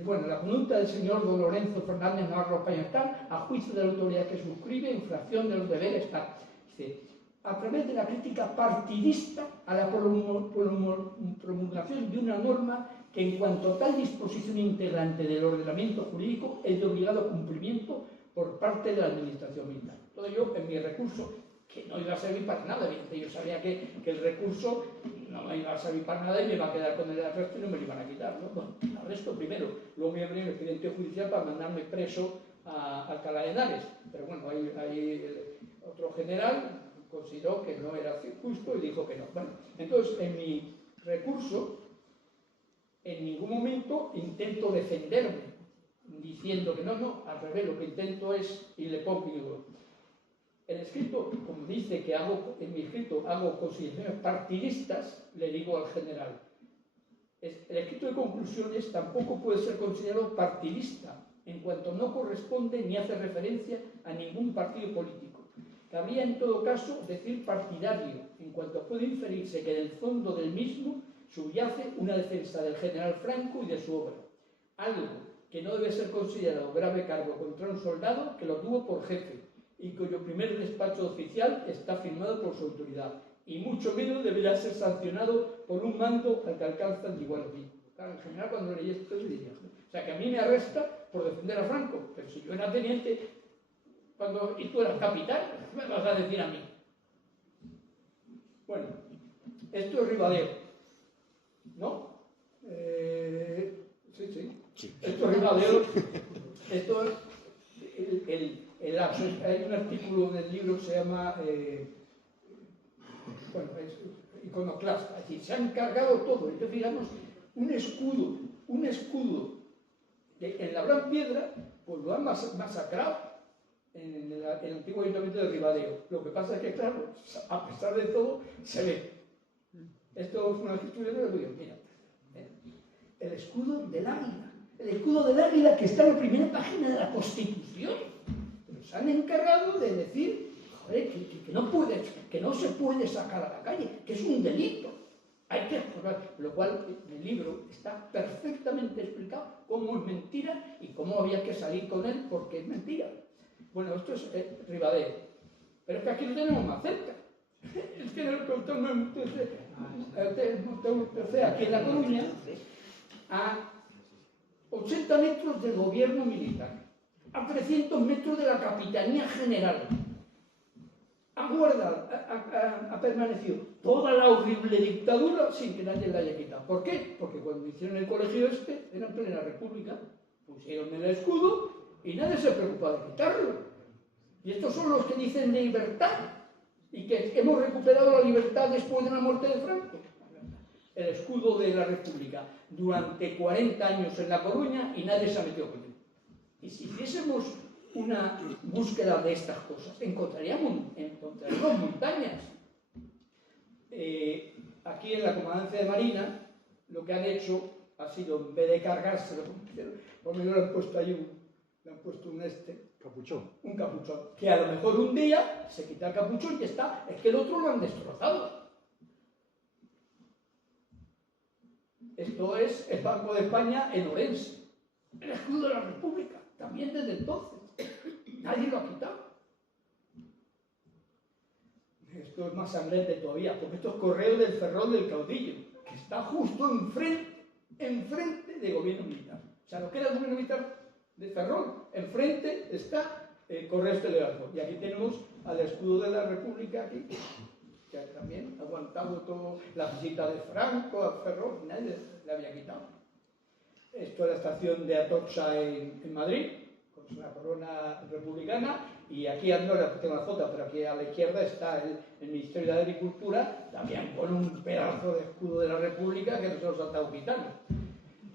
La conducta del señor don Lorenzo Fernández Navarro Peña tal, a juicio de la autoridad que suscribe, infracción de los deberes tal. Dice, a través de la crítica partidista a la promulgación de una norma que en cuanto a tal disposición integrante del ordenamiento jurídico es de obligado cumplimiento por parte de la administración militar. Todo yo en mi recurso, que no iba a servir para nada, yo sabía que el recurso no me iba a servir para nada y me iba a quedar con el arresto y no me lo iban a quitar, ¿no? Bueno, el arresto primero, luego me abrió el expediente judicial para mandarme preso a Alcalá de Henares, pero bueno, ahí otro general consideró que no era justo y dijo que no. Bueno, entonces en mi recurso en ningún momento intento defenderme diciendo que no, al revés, lo que intento es, y le pongo, digo, el escrito, como dice que en mi escrito hago consideraciones partidistas, le digo al general, el escrito de conclusiones tampoco puede ser considerado partidista, en cuanto no corresponde ni hace referencia a ningún partido político. Cabría en todo caso decir partidario, en cuanto puede inferirse que en el fondo del mismo subyace una defensa del general Franco y de su obra, algo que no debe ser considerado grave cargo contra un soldado que lo tuvo por jefe y cuyo primer despacho oficial está firmado por su autoridad, y mucho menos deberá ser sancionado por un mando al que alcanzan de igual fin. Claro, en general, cuando leí esto, yo diría, o sea, que a mí me arresta por defender a Franco, pero si yo era teniente y tú eras capitán, ¿qué me vas a decir a mí? Bueno, esto es Ribadeo, ¿no? Sí. Esto es Ribadeo, esto es hay un artículo del libro que se llama es iconoclasta, es decir, se han cargado todo. Entonces, digamos, un escudo en la gran piedra, pues lo han masacrado en el antiguo ayuntamiento de Ribadeo. Lo que pasa es que, claro, a pesar de todo, se ve. Esto es una escritura de lo que mira, el escudo del águila. El escudo del águila que está en la primera página de la Constitución. Pero se han encargado de decir, joder, que no se puede sacar a la calle, que es un delito. Hay que probar. Lo cual en el libro está perfectamente explicado cómo es mentira y cómo había que salir con él porque es mentira. Bueno, esto es Ribadeo. Pero es que aquí lo tenemos más cerca. Es que en el contorno aquí en La Coruña, a 80 metros del gobierno militar, a 300 metros de la Capitanía General, ha permanecido toda la horrible dictadura sin que nadie la haya quitado. ¿Por qué? Porque cuando hicieron el colegio era en plena república, pusieron el escudo y nadie se preocupa de quitarlo. Y estos son los que dicen de libertad y que hemos recuperado la libertad después de la muerte de Franco. El escudo de la República durante 40 años en La Coruña y nadie se ha metido con él. Y si hiciésemos una búsqueda de estas cosas, encontraríamos montañas. Aquí en la Comandancia de Marina, lo que han hecho ha sido, en vez de cargárselo, por lo menos le han puesto ahí un capuchón, que a lo mejor un día se quita el capuchón y está, es que el otro lo han destrozado. Esto es el Banco de España en Orense. el escudo de la República, también desde entonces. Nadie lo ha quitado. Esto es más sangriente todavía, porque esto es Correo del Ferrol del Caudillo, que está justo enfrente de gobierno militar. O sea, lo que era el gobierno militar de Ferrol, enfrente está Correos Telegráficos. Y aquí tenemos al escudo de la República, aquí, que también ha aguantado todo la visita de Franco a Ferrol, y nadie le había quitado. Esto es la estación de Atocha en Madrid, con la corona republicana, y aquí ando, tengo la foto, pero aquí a la izquierda está el Ministerio de Agricultura, también con un pedazo de escudo de la República que nosotros ha estado quitando.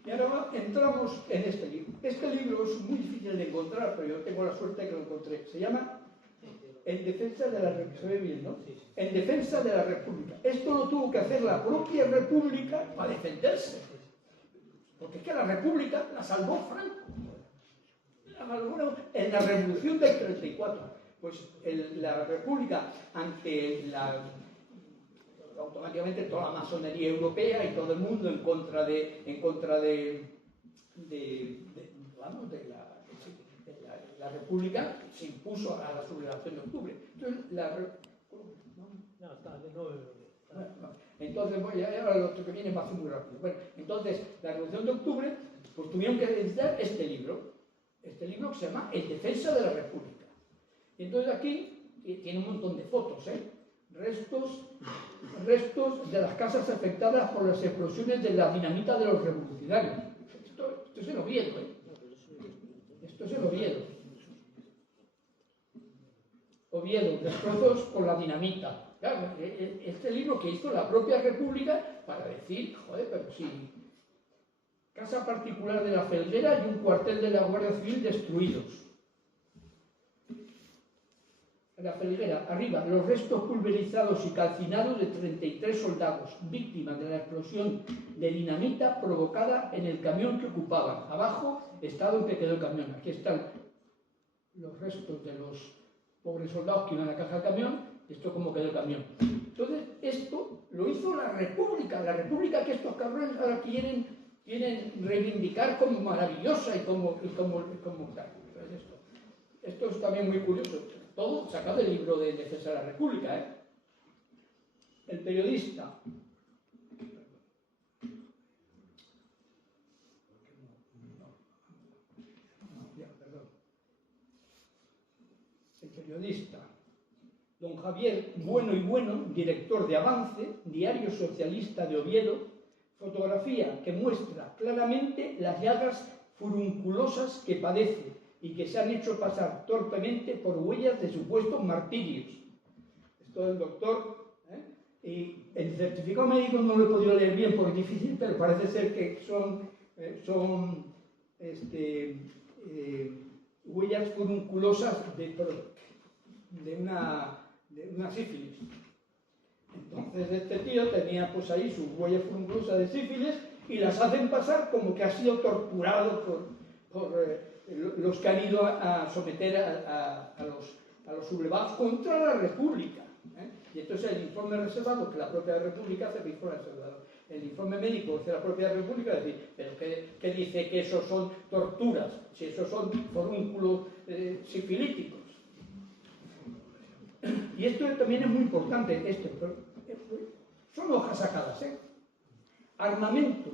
Y ahora entramos en este libro. Este libro es muy difícil de encontrar, pero yo tengo la suerte de que lo encontré. Se llama En defensa de la República. ¿Se ve bien, no? En defensa de la República. Esto lo tuvo que hacer la propia República para defenderse. Porque es que la República la salvó Franco. En la Revolución del 34. Pues la República, ante automáticamente toda la masonería europea y todo el mundo en contra de la República, se impuso a la sublevación de octubre. Entonces, entonces ahora lo que viene va a ser muy rápido. Bueno, entonces, la Revolución de Octubre, pues tuvieron que editar este libro que se llama En defensa de la República. Y entonces aquí tiene un montón de fotos, restos de las casas afectadas por las explosiones de la dinamita de los revolucionarios. Esto es el Oviedo, Esto es el Oviedo. Oviedo, destrozos por la dinamita. Claro, este libro que hizo la propia República para decir, joder, pero sí, casa particular de la Felguera y un cuartel de la Guardia Civil destruidos. La Felguera, arriba, los restos pulverizados y calcinados de 33 soldados, víctimas de la explosión de dinamita provocada en el camión que ocupaban. Abajo, estado en que quedó el camión. Aquí están los restos de los pobres soldados que iban a la caja del camión, y esto como quedó el camión. Entonces, esto lo hizo la República que estos cabrones ahora quieren reivindicar como maravillosa y como tal. Esto es también muy curioso. Todo sacado del libro de Defensa de la República, El periodista. El periodista. Don Javier Bueno y Bueno, director de Avance, diario socialista de Oviedo, fotografía que muestra claramente las llagas furunculosas que padece y que se han hecho pasar torpemente por huellas de supuestos martirios. Esto del doctor, y el certificado médico no lo he podido leer bien porque es difícil, pero parece ser que son huellas furunculosas de una sífilis. Entonces este tío tenía pues ahí sus huellas furunculosas de sífilis y las hacen pasar como que ha sido torturado por los que han ido a someter a los sublevados contra la República. Y entonces el informe reservado que la propia República hace, el informe médico de la propia República, es decir, pero ¿qué dice que esos son torturas? Si esos son forúnculos sifilíticos. Y esto también es muy importante, son hojas sacadas, armamento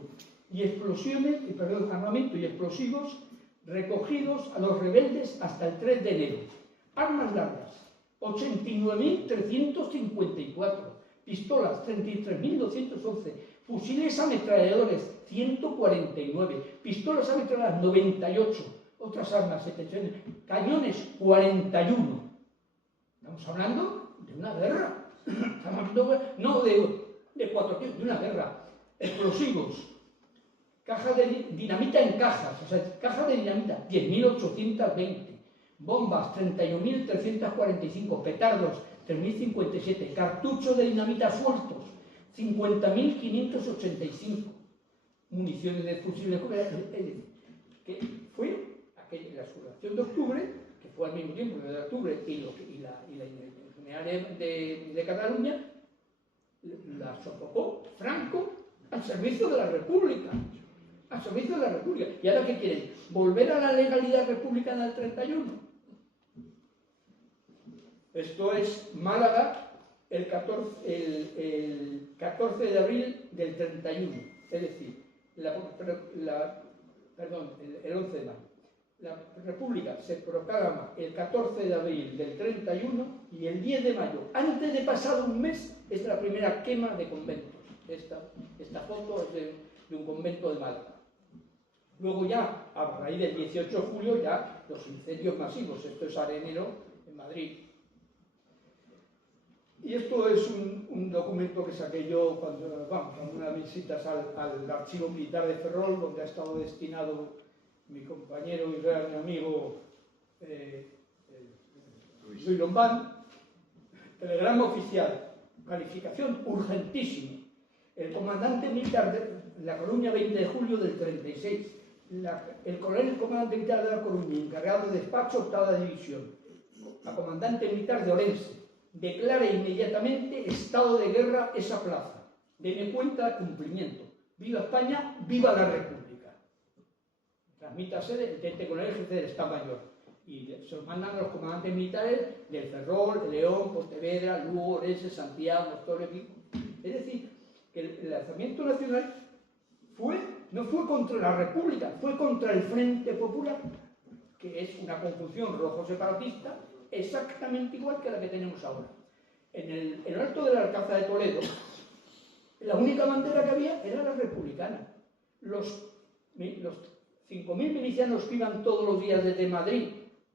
y explosivos recogidos a los rebeldes hasta el 3 de enero. Armas largas, 89.354. Pistolas, 33.211. Fusiles ametralladores, 149. Pistolas ametralladoras, 98. Otras armas, 700. Cañones, 41. Estamos hablando de una guerra. Estamos hablando no de 4 tiros, de una guerra. Explosivos. Caja de dinamita en cajas, o sea, caja de dinamita, 10.820. Bombas, 31.345. Petardos, 3.057. Cartuchos de dinamita sueltos, 50.585. Municiones de fusiles, que fue la sublevación de octubre, que fue al mismo tiempo el de octubre y la general de Cataluña, la sofocó Franco al servicio de la República. a servicio de la República. ¿Y ahora qué quieren? ¿Volver a la legalidad republicana del 31? Esto es Málaga el 14 de abril del 31, es decir, el 11 de mayo. La República se proclama el 14 de abril del 31 y el 10 de mayo, antes de pasar un mes, es la primera quema de conventos. Esta foto es de un convento de Málaga. Luego ya, a raíz del 18 de julio, ya los incendios masivos. Esto es Arenero, en Madrid. Y esto es un documento que saqué yo cuando, en unas visitas al archivo militar de Ferrol, donde ha estado destinado mi compañero y real amigo Luis Lombán. Telegrama oficial, calificación urgentísima. El comandante militar de La Coruña, 20 de julio del 36. El coronel comandante militar de La Coruña, encargado de despacho, octava división. La comandante militar de Orense. Declara inmediatamente estado de guerra esa plaza. Deme cuenta de cumplimiento. Viva España, viva la República. Transmítase el teniente coronel jefe del Estado Mayor. Y se lo mandan a los comandantes militares del Ferrol, León, Pontevedra, Lugo, Orense, Santiago, Torres, Vigo. Es decir, que el lanzamiento nacional no fue contra la República, fue contra el Frente Popular, que es una conjunción rojo-separatista exactamente igual que la que tenemos ahora. En el alto del Alcázar de Toledo, la única bandera que había era la republicana. Los 5.000 milicianos que iban todos los días desde Madrid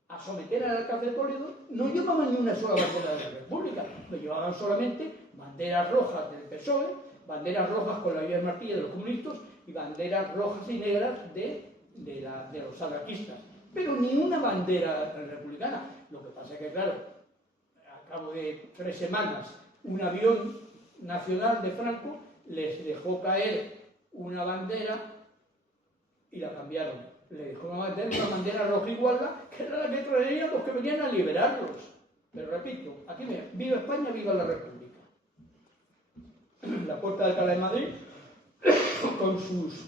a someter al Alcázar de Toledo no llevaban ni una sola bandera de la República, lo llevaban solamente banderas rojas del PSOE, banderas rojas con la Vía de Martilla de los comunistas y banderas rojas y negras de los anarquistas, pero ni una bandera republicana. Lo que pasa es que, claro, a cabo de 3 semanas, un avión nacional de Franco les dejó caer una bandera y la cambiaron. Le dejó una bandera roja igualda, que era la que traían los que venían a liberarlos. Pero repito, aquí me viva España, viva la República. La Puerta de Alcalá de Madrid, con sus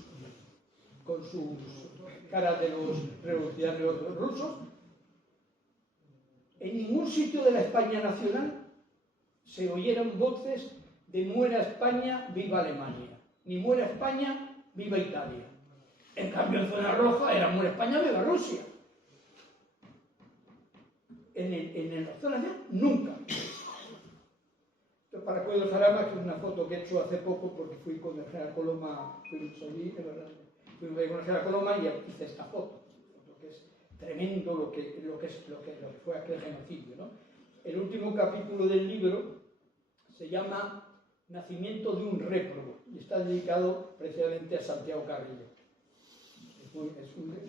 caras de los revolucionarios rusos. En ningún sitio de la España nacional se oyeron voces de muera España, viva Alemania, ni muera España, viva Italia. En cambio, en zona roja era muera España, viva Rusia. En la zona nacional, nunca. Esto para Cuello Jarama, que es una foto que he hecho hace poco porque fui con el general Coloma, fui con el general Coloma y hice esta foto, que es tremendo lo que fue aquel genocidio, ¿no? El último capítulo del libro se llama Nacimiento de un réprobo y está dedicado precisamente a Santiago Carrillo.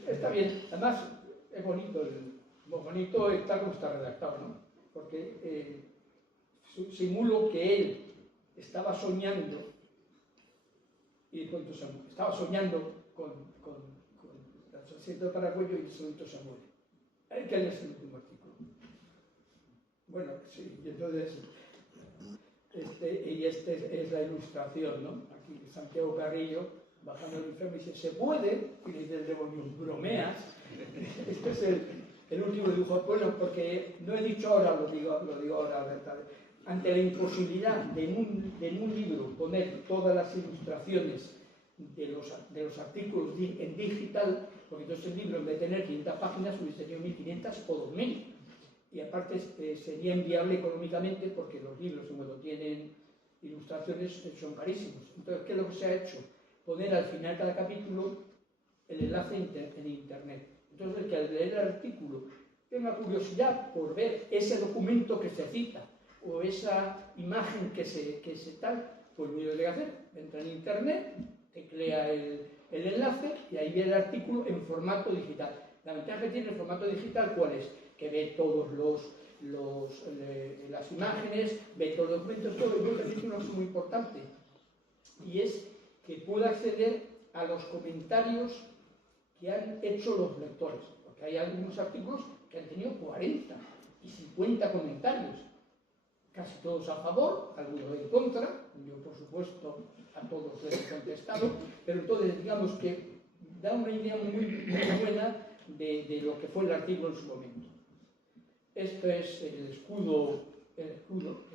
Está bien, además es bonito está como está redactado, ¿no? Porque simulo que él estaba soñando y estaba soñando con el asiento de Paracuello y solito se muere. Hay que leer el último artículo. Bueno, sí, y entonces esta es la ilustración, ¿no? Aquí Santiago Carrillo bajando el infierno y dice, ¿se puede? Y le dice el demonio, bromeas. Este es el último dibujo. Bueno, porque no he dicho ahora, lo digo ahora, ¿verdad? Ante la imposibilidad de en un libro poner todas las ilustraciones de los artículos en digital, porque entonces el libro en vez de tener 500 páginas hubiese tenido 1500 o 2000. Y aparte sería inviable económicamente porque los libros, cuando tienen ilustraciones, son carísimos. Entonces, ¿qué es lo que se ha hecho? Poner al final de cada capítulo el enlace en internet. Entonces, el que al leer el artículo tenga curiosidad por ver ese documento que se cita o esa imagen que se tal, pues lo único que hacer, entra en internet, teclea el enlace y ahí ve el artículo en formato digital. La ventaja que tiene el formato digital, ¿cuál es? Que ve todos las imágenes, ve todos los documentos, todo. Y lo que dice una cosa muy importante, y es que pueda acceder a los comentarios que han hecho los lectores, porque hay algunos artículos que han tenido 40 y 50 comentarios, casi todos a favor, algunos en contra. Yo, por supuesto, a todos les he contestado, pero entonces digamos que da una idea muy buena de lo que fue el artículo en su momento. Esto es el escudo que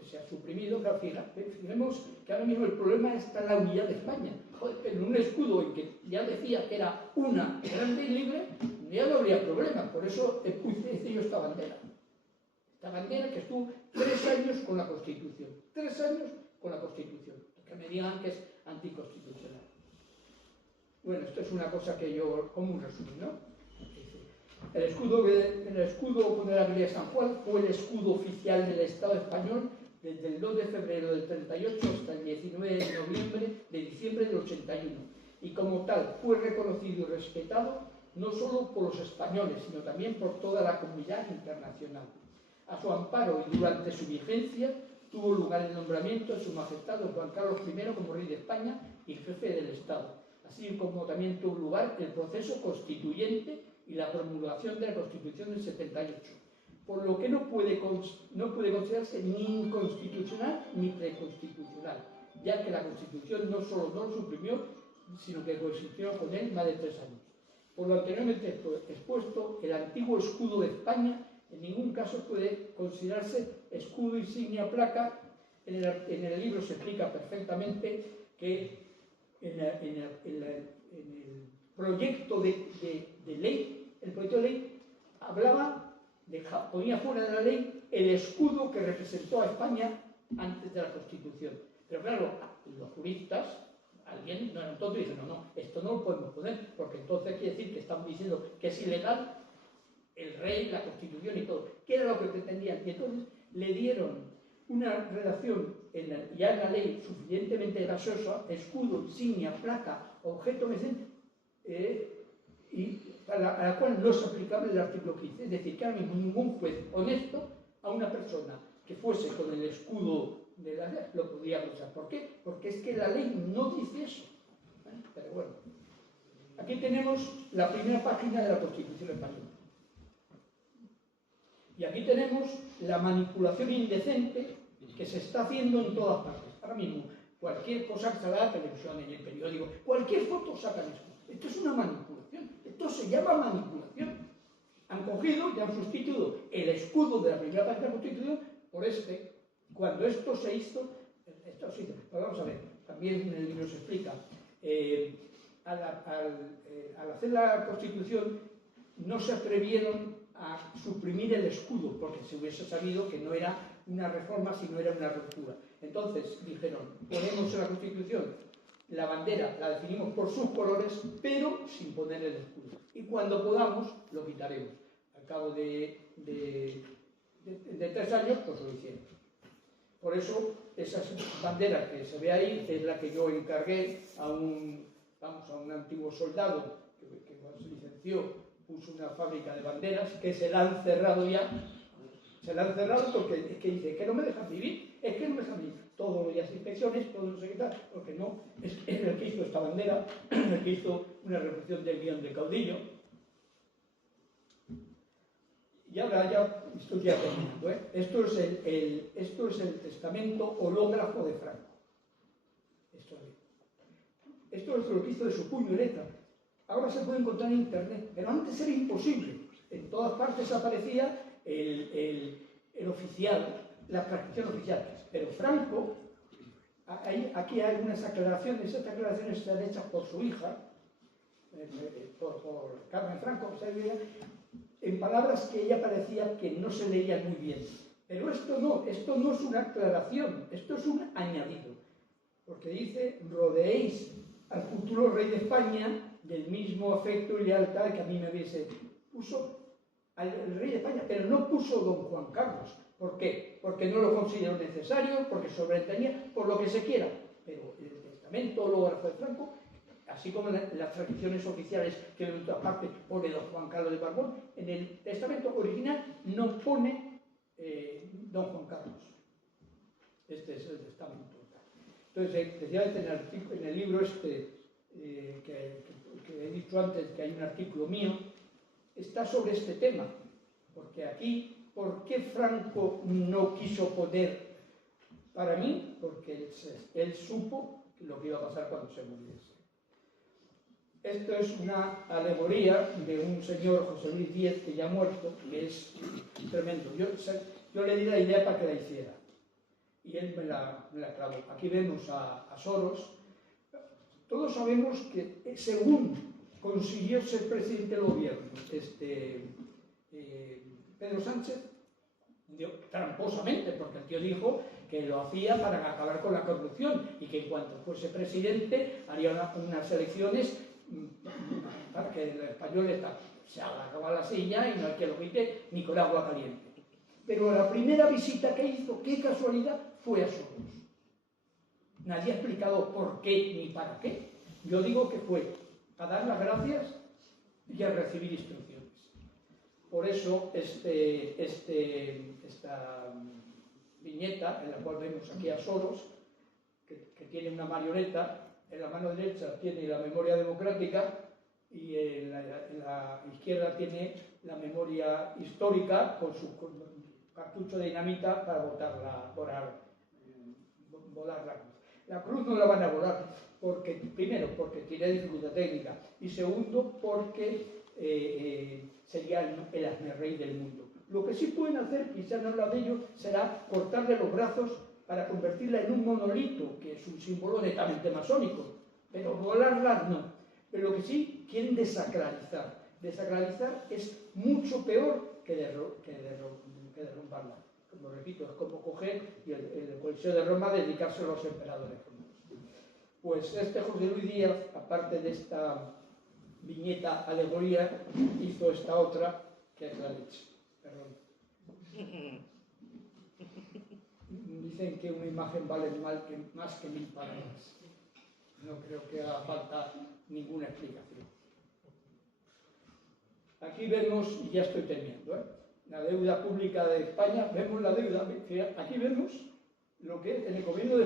se ha suprimido. Claro, fijemos que ahora mismo el problema está en la unidad de España. Joder, en un escudo en que ya decía que era una grande y libre, ya no habría problema. Por eso hice yo esta bandera. Esta bandera que estuvo 3 años con la Constitución. 3 años con la Constitución. Que me digan que es anticonstitucional. Bueno, esto es una cosa que yo, como un resumen, ¿no? El escudo de la Avenida San Juan fue el escudo oficial del Estado español desde el 2 de febrero del 38 hasta el 19 de diciembre del 81. Y como tal fue reconocido y respetado no solo por los españoles, sino también por toda la comunidad internacional. A su amparo y durante su vigencia tuvo lugar el nombramiento de Su Majestad don Juan Carlos I como Rey de España y jefe del Estado, así como también tuvo lugar el proceso constituyente y la promulgación de la Constitución del 78, por lo que no puede considerarse ni inconstitucional ni preconstitucional, ya que la Constitución no solo no lo suprimió, sino que coexistió con él más de 3 años. Por lo anteriormente expuesto, el antiguo escudo de España en ningún caso puede considerarse escudo, insignia, placa. En el libro se explica perfectamente que en el proyecto de ley, el proyecto de ley ponía fuera de la ley el escudo que representó a España antes de la Constitución. Pero claro, los juristas, alguien no era un tonto y dice, no, esto no lo podemos poner, porque entonces quiere decir que estamos diciendo que es ilegal el rey, la Constitución y todo. ¿Qué era lo que pretendían? Y entonces le dieron una redacción ya en la ley suficientemente gasosa, escudo, insignia, placa, objeto presente, y a la cual no es aplicable el artículo 15. Es decir, que ahora mismo ningún juez honesto a una persona que fuese con el escudo de la ley lo podría usar. ¿Por qué? Porque es que la ley no dice eso. Pero bueno, aquí tenemos la primera página de la Constitución española. Y aquí tenemos la manipulación indecente que se está haciendo en todas partes. Ahora mismo, cualquier cosa que salga en la televisión, en el periódico, cualquier foto sacan esto. Esto es una manipulación. Esto se llama manipulación. Han cogido y han sustituido el escudo de la primera página de la Constitución por este. Cuando esto se hizo, pero vamos a ver, también en el libro se explica, al hacer la Constitución no se atrevieron a suprimir el escudo, porque se hubiese sabido que no era una reforma, sino era una ruptura. Entonces dijeron, ponemos en la Constitución la bandera, la definimos por sus colores, pero sin poner el escudo. Y cuando podamos, lo quitaremos. Al cabo de 3 años, pues lo hicieron. Por eso, esa bandera que se ve ahí es la que yo encargué a un antiguo soldado que cuando se licenció puso una fábrica de banderas que se la han cerrado ya. Se la han cerrado porque es que dice que no me dejan vivir, es que no me dejan vivir. Todos los días inspecciones, todos los secretarios, porque no, es el que hizo esta bandera, el que hizo una reproducción del guión de Caudillo. Y ahora ya estoy ya terminando, ¿eh? Esto es el testamento hológrafo de Franco. Esto es lo que hizo de su puño y letra. Ahora se puede encontrar en internet, pero antes era imposible. En todas partes aparecía el oficial, la transcripción oficial. Pero Franco, aquí hay algunas aclaraciones, estas aclaraciones están hechas por su hija, por Carmen Franco, en palabras que ella parecía que no se leían muy bien. Pero esto no es una aclaración, esto es un añadido. Porque dice, rodeéis al futuro rey de España del mismo afecto y lealtad que a mí me hubiese. Puso al rey de España, pero no puso don Juan Carlos. ¿Por qué? Porque no lo consideró necesario, porque sobretenía, por lo que se quiera. Pero el testamento hológrafo de Franco, así como en las tradiciones oficiales que de otra parte pone don Juan Carlos de Borbón, en el testamento original no pone don Juan Carlos. Este es el testamento. Entonces, especialmente en el libro que he dicho antes, que hay un artículo mío, está sobre este tema. Porque aquí, ¿por qué Franco no quiso poner? Para mí, porque él supo lo que iba a pasar cuando se muriese. Esto es una alegoría de un señor, José Luis Díez, que ya ha muerto, que es tremendo. Yo le di la idea para que la hiciera y él me la clavó. Aquí vemos a Soros. Todos sabemos que según consiguió ser presidente del gobierno Pedro Sánchez, tramposamente, porque el tío dijo que lo hacía para acabar con la corrupción y que en cuanto fuese presidente haría unas elecciones para que el español se agarraba la silla y no hay que lo quite ni con agua caliente. Pero la primera visita que hizo, qué casualidad, fue a Soros. Nadie ha explicado por qué ni para qué. Yo digo que fue a dar las gracias y a recibir instrucciones. Por eso esta viñeta, en la cual vemos aquí a Soros, que tiene una marioneta, en la mano derecha tiene la memoria democrática y en la izquierda tiene la memoria histórica con su cartucho de dinamita para volar la cruz. La cruz no la van a volar, primero porque tiene dificultad técnica y segundo porque sería el hazmerrey del mundo. Lo que sí pueden hacer, quizás no habla de ello, será cortarle los brazos para convertirla en un monolito, que es un símbolo netamente masónico, pero volarla no. Pero lo que sí quieren desacralizar. Desacralizar es mucho peor que derrumbarla. Como repito, es como coger y el Coliseo de Roma dedicarse a los emperadores romanos. Pues José Luis Díaz, aparte de esta viñeta alegoría, hizo esta otra, que es la leche. Perdón. Dicen que una imagen vale más que 1000 palabras. No creo que haga falta ninguna explicación. Aquí vemos, y ya estoy terminando, la deuda pública de España. Vemos la deuda, aquí vemos lo que en el gobierno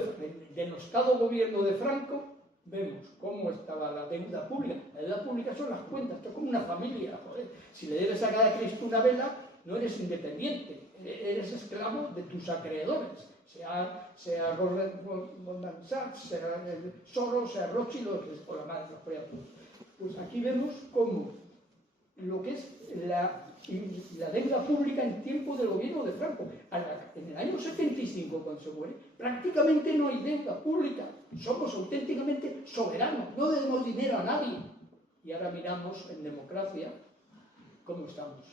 denostado gobierno de Franco, vemos cómo estaba la deuda pública. La deuda pública son las cuentas, esto es como una familia, joder. Si le debes a cada Cristo una vela, no eres independiente, eres esclavo de tus acreedores, sea Goldman Sachs, sea Soros, sea Rothschild o la madre de los criaturas. Pues aquí vemos cómo lo que es la deuda pública en tiempo del gobierno de Franco. En el año 75, cuando se muere, prácticamente no hay deuda pública. Somos auténticamente soberanos, no debemos dinero a nadie. Y ahora miramos en democracia cómo estamos.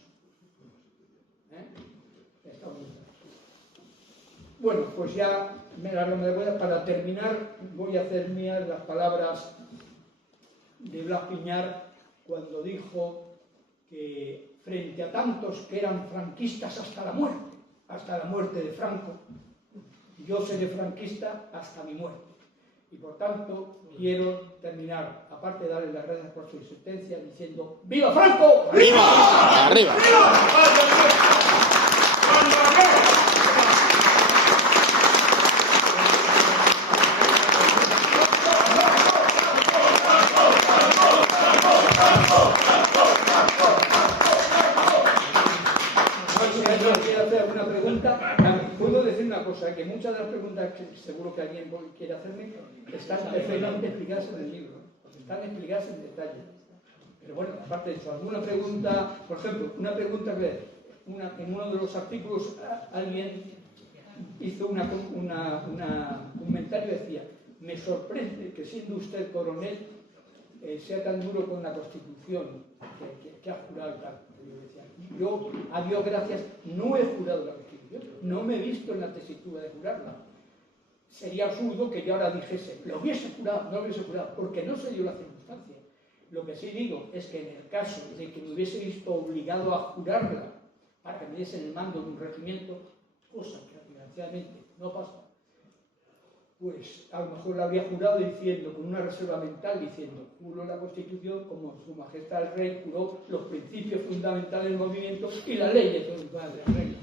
Bueno, pues ya para terminar voy a hacer mías las palabras de Blas Piñar cuando dijo que frente a tantos que eran franquistas hasta la muerte de Franco, yo seré franquista hasta mi muerte. Y por tanto quiero terminar, aparte de darles las gracias por su existencia, diciendo ¡Viva Franco! ¡Viva! ¡Arriba! Quiero hacer alguna pregunta. Puedo decir una cosa, que muchas de las preguntas que seguro que alguien quiere hacerme están perfectamente explicadas en el libro, están explicadas en detalle. Pero bueno, aparte de eso, alguna pregunta, por ejemplo, una pregunta que en uno de los artículos alguien hizo un comentario y decía: me sorprende que siendo usted coronel sea tan duro con la Constitución que ha jurado tal. Yo, a Dios gracias, no he jurado la Constitución, no me he visto en la tesitura de jurarla. Sería absurdo que yo ahora dijese, lo hubiese jurado, no lo hubiese jurado, porque no se dio la circunstancia. Lo que sí digo es que en el caso de que me hubiese visto obligado a jurarla para que me diesen el mando de un regimiento, cosa que desgraciadamente no pasa, pues a lo mejor la habría jurado diciendo, con una reserva mental, diciendo, juro la Constitución como Su Majestad el Rey juró los principios fundamentales del movimiento y las leyes fundamentales del Rey.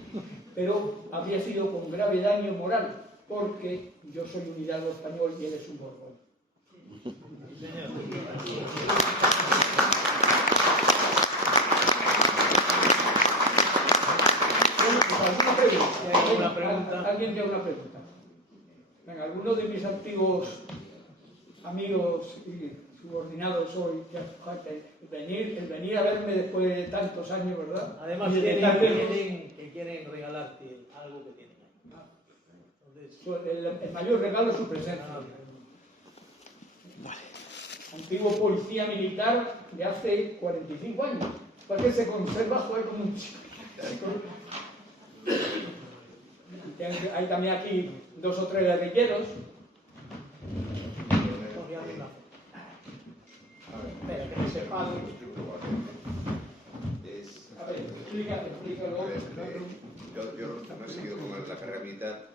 Pero habría sido con grave daño moral, porque yo soy un hidalgo español y él es un Borbón. ¿Alguna pregunta? ¿Alguien tiene una pregunta? Venga, algunos de mis antiguos amigos y subordinado soy, ya, el venir a verme después de tantos años, ¿verdad? Además, Y de que tan lejos. quieren regalarte algo que tienen ahí. Entonces, El mayor regalo es su presencia. Antiguo policía militar de hace 45 años. Porque se conserva, joder, como un chico. Hay también aquí 2 o 3 guerrilleros. Espera, que se pague. A ver, explícalo. Yo no he seguido con la carrera militar,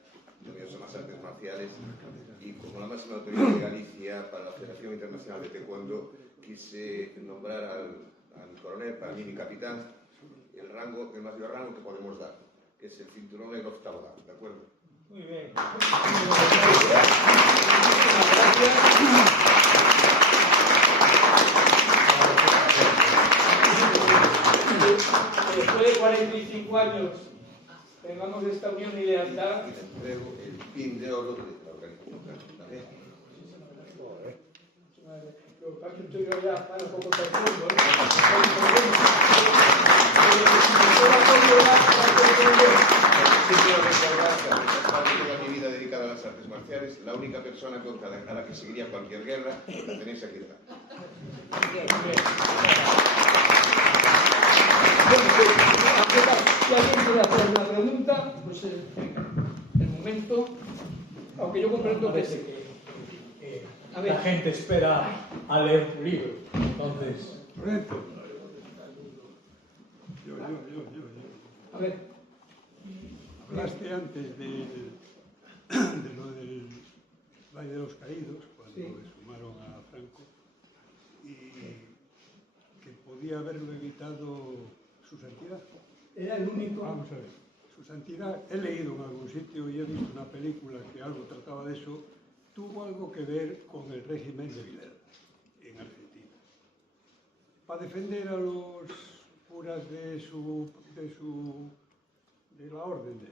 yo soy más artes marciales, y como la máxima autoridad de Galicia para la Federación Internacional de Taekwondo, quise nombrar al coronel, para mí mi capitán, el mayor rango que podemos dar, que es el cinturón negro octavo dan, ¿de acuerdo? muy bien. Después de 45 años tengamos esta unión y lealtad. Y le entrego el pin de oro de la organización también. Lo que estoy yo ya un poco profundo, Quiero recordar que a pesar de toda mi vida dedicada a las artes marciales, la única persona a la que seguiría cualquier guerra la tenéis aquí delante. Si alguien quiere hacer una pregunta, pues el momento, aunque yo comprendo que a ver. La gente espera a leer un libro, entonces... Yo. A ver. Hablaste antes de lo del Valle de los Caídos, cuando Sí. exhumaron a Franco, y que podía haberlo evitado su santidad. Era el único. Vamos a ver, su santidad, he leído en algún sitio y he visto una película que algo trataba de eso, tuvo algo que ver con el régimen de Videla en Argentina. Para defender a los curas de la orden de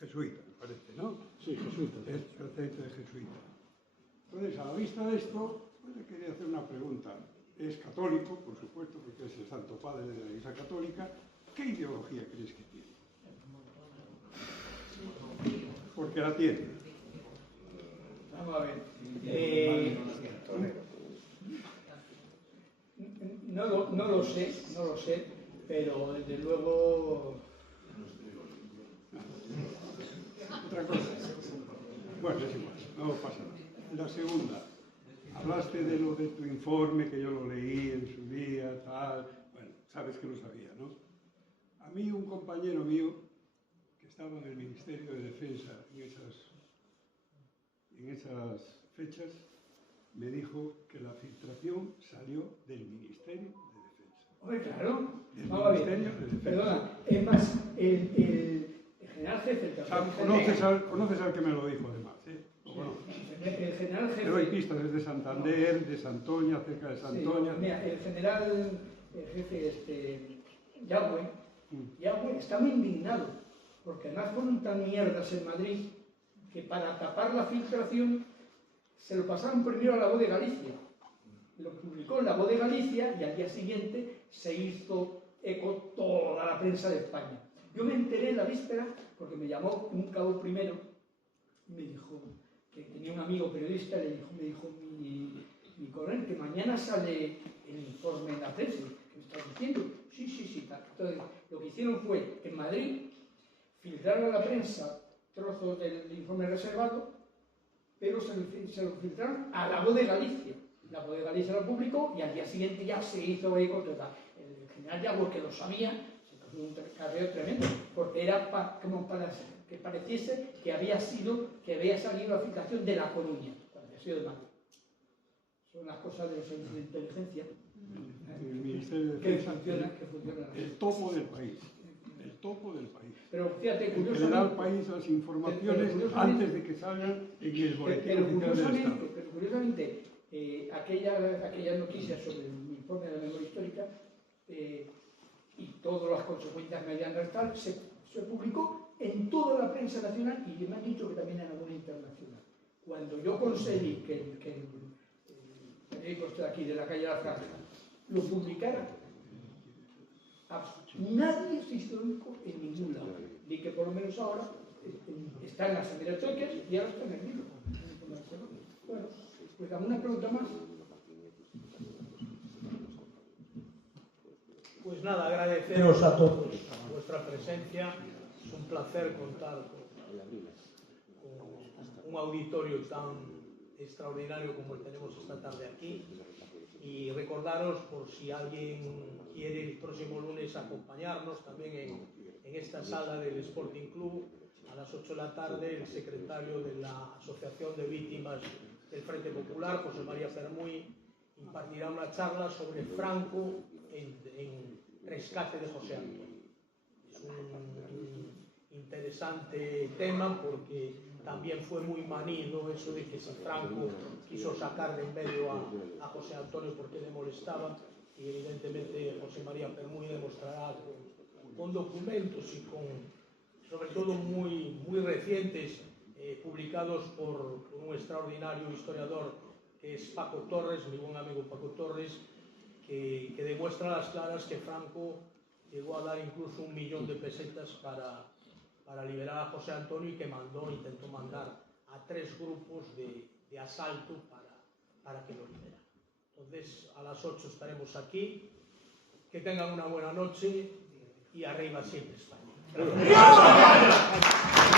jesuita, me parece, ¿no? Sí, jesuitas. El tratamiento de jesuita. Entonces, a la vista de esto, pues le quería hacer una pregunta. Es católico, por supuesto, porque es el Santo Padre de la Iglesia Católica. ¿Qué ideología crees que tiene? Porque la tiene. Vamos a ver. No lo sé, pero desde luego. Otra cosa. Bueno, es igual, no pasa nada. La segunda, hablaste de lo de tu informe, que yo lo leí en su día, tal. Bueno, sabes que lo sabía, ¿no? A mí, un compañero mío, que estaba en el Ministerio de Defensa en esas fechas, me dijo que la filtración salió del Ministerio de Defensa. Hombre, claro. Del Vamos a ver. Ministerio de Defensa. Perdona, es más, el general jefe. Conoces al que me lo dijo, además, ¿eh? ¿Lo conoces? El general jefe. Te doy pistas desde Santander, de Santoña, cerca de Santoña. Sí, mira, el general jefe, Yagüe está muy indignado, porque además fueron tan mierdas en Madrid que para tapar la filtración se lo pasaron primero a La Voz de Galicia. Lo publicó en La Voz de Galicia y al día siguiente se hizo eco toda la prensa de España. Yo me enteré en la víspera porque me llamó un cabo primero y me dijo que tenía un amigo periodista, me dijo mi coronel que mañana sale el informe en la prensa. ¿Qué me estás diciendo? Sí, tal. Entonces, lo que hicieron fue, en Madrid, filtraron a la prensa trozos del informe reservado, pero se lo filtraron a La Voz de Galicia. La Voz de Galicia lo publicó y al día siguiente ya se hizo eco total. El general Yagüe, que lo sabía, se cogió un carreo tremendo, porque era como para que pareciese que había salido la filtración de La Coruña, cuando había sido de Madrid. Son las cosas de los servicios de inteligencia. El Ministerio de Defensa, que funciona. el topo del país. El topo del país. Pero fíjate, El que le da al curiosamente, país las informaciones antes de que salgan en el boletín pero oficial del Estado. curiosamente aquella noticia sobre el informe de la memoria histórica y todas las consecuencias medianas tal, se publicó en toda la prensa nacional y me han dicho que también en alguna internacional. Cuando yo conseguí que el periódicos de aquí, de la calle de la Zarza, lo publicara, nadie se hizo eco en ningún lado. Y que por lo menos ahora está en las hemerotecas y ahora está en el libro. Bueno, pues alguna pregunta más. Pues nada, agradeceros a todos vuestra presencia. Es un placer contar con un auditorio tan extraordinario como el tenemos esta tarde aquí. Y recordaros, por si alguien quiere el próximo lunes acompañarnos también en esta sala del Sporting Club, a las 8 de la tarde, el secretario de la Asociación de Víctimas del Frente Popular, José María Permuy, impartirá una charla sobre Franco en rescate de José Antonio. Es un interesante tema porque también fue muy maní, ¿no? Eso de que si Franco quiso sacar de en medio a José Antonio porque le molestaba, y evidentemente José María Permuy demostrará con documentos y sobre todo muy recientes, publicados por un extraordinario historiador que es Paco Torres, mi buen amigo Paco Torres, que demuestra a las claras que Franco llegó a dar incluso 1 millón de pesetas para liberar a José Antonio y que intentó mandar a 3 grupos de asalto para que lo liberaran. Entonces, a las 8 estaremos aquí. Que tengan una buena noche y arriba siempre España. Gracias.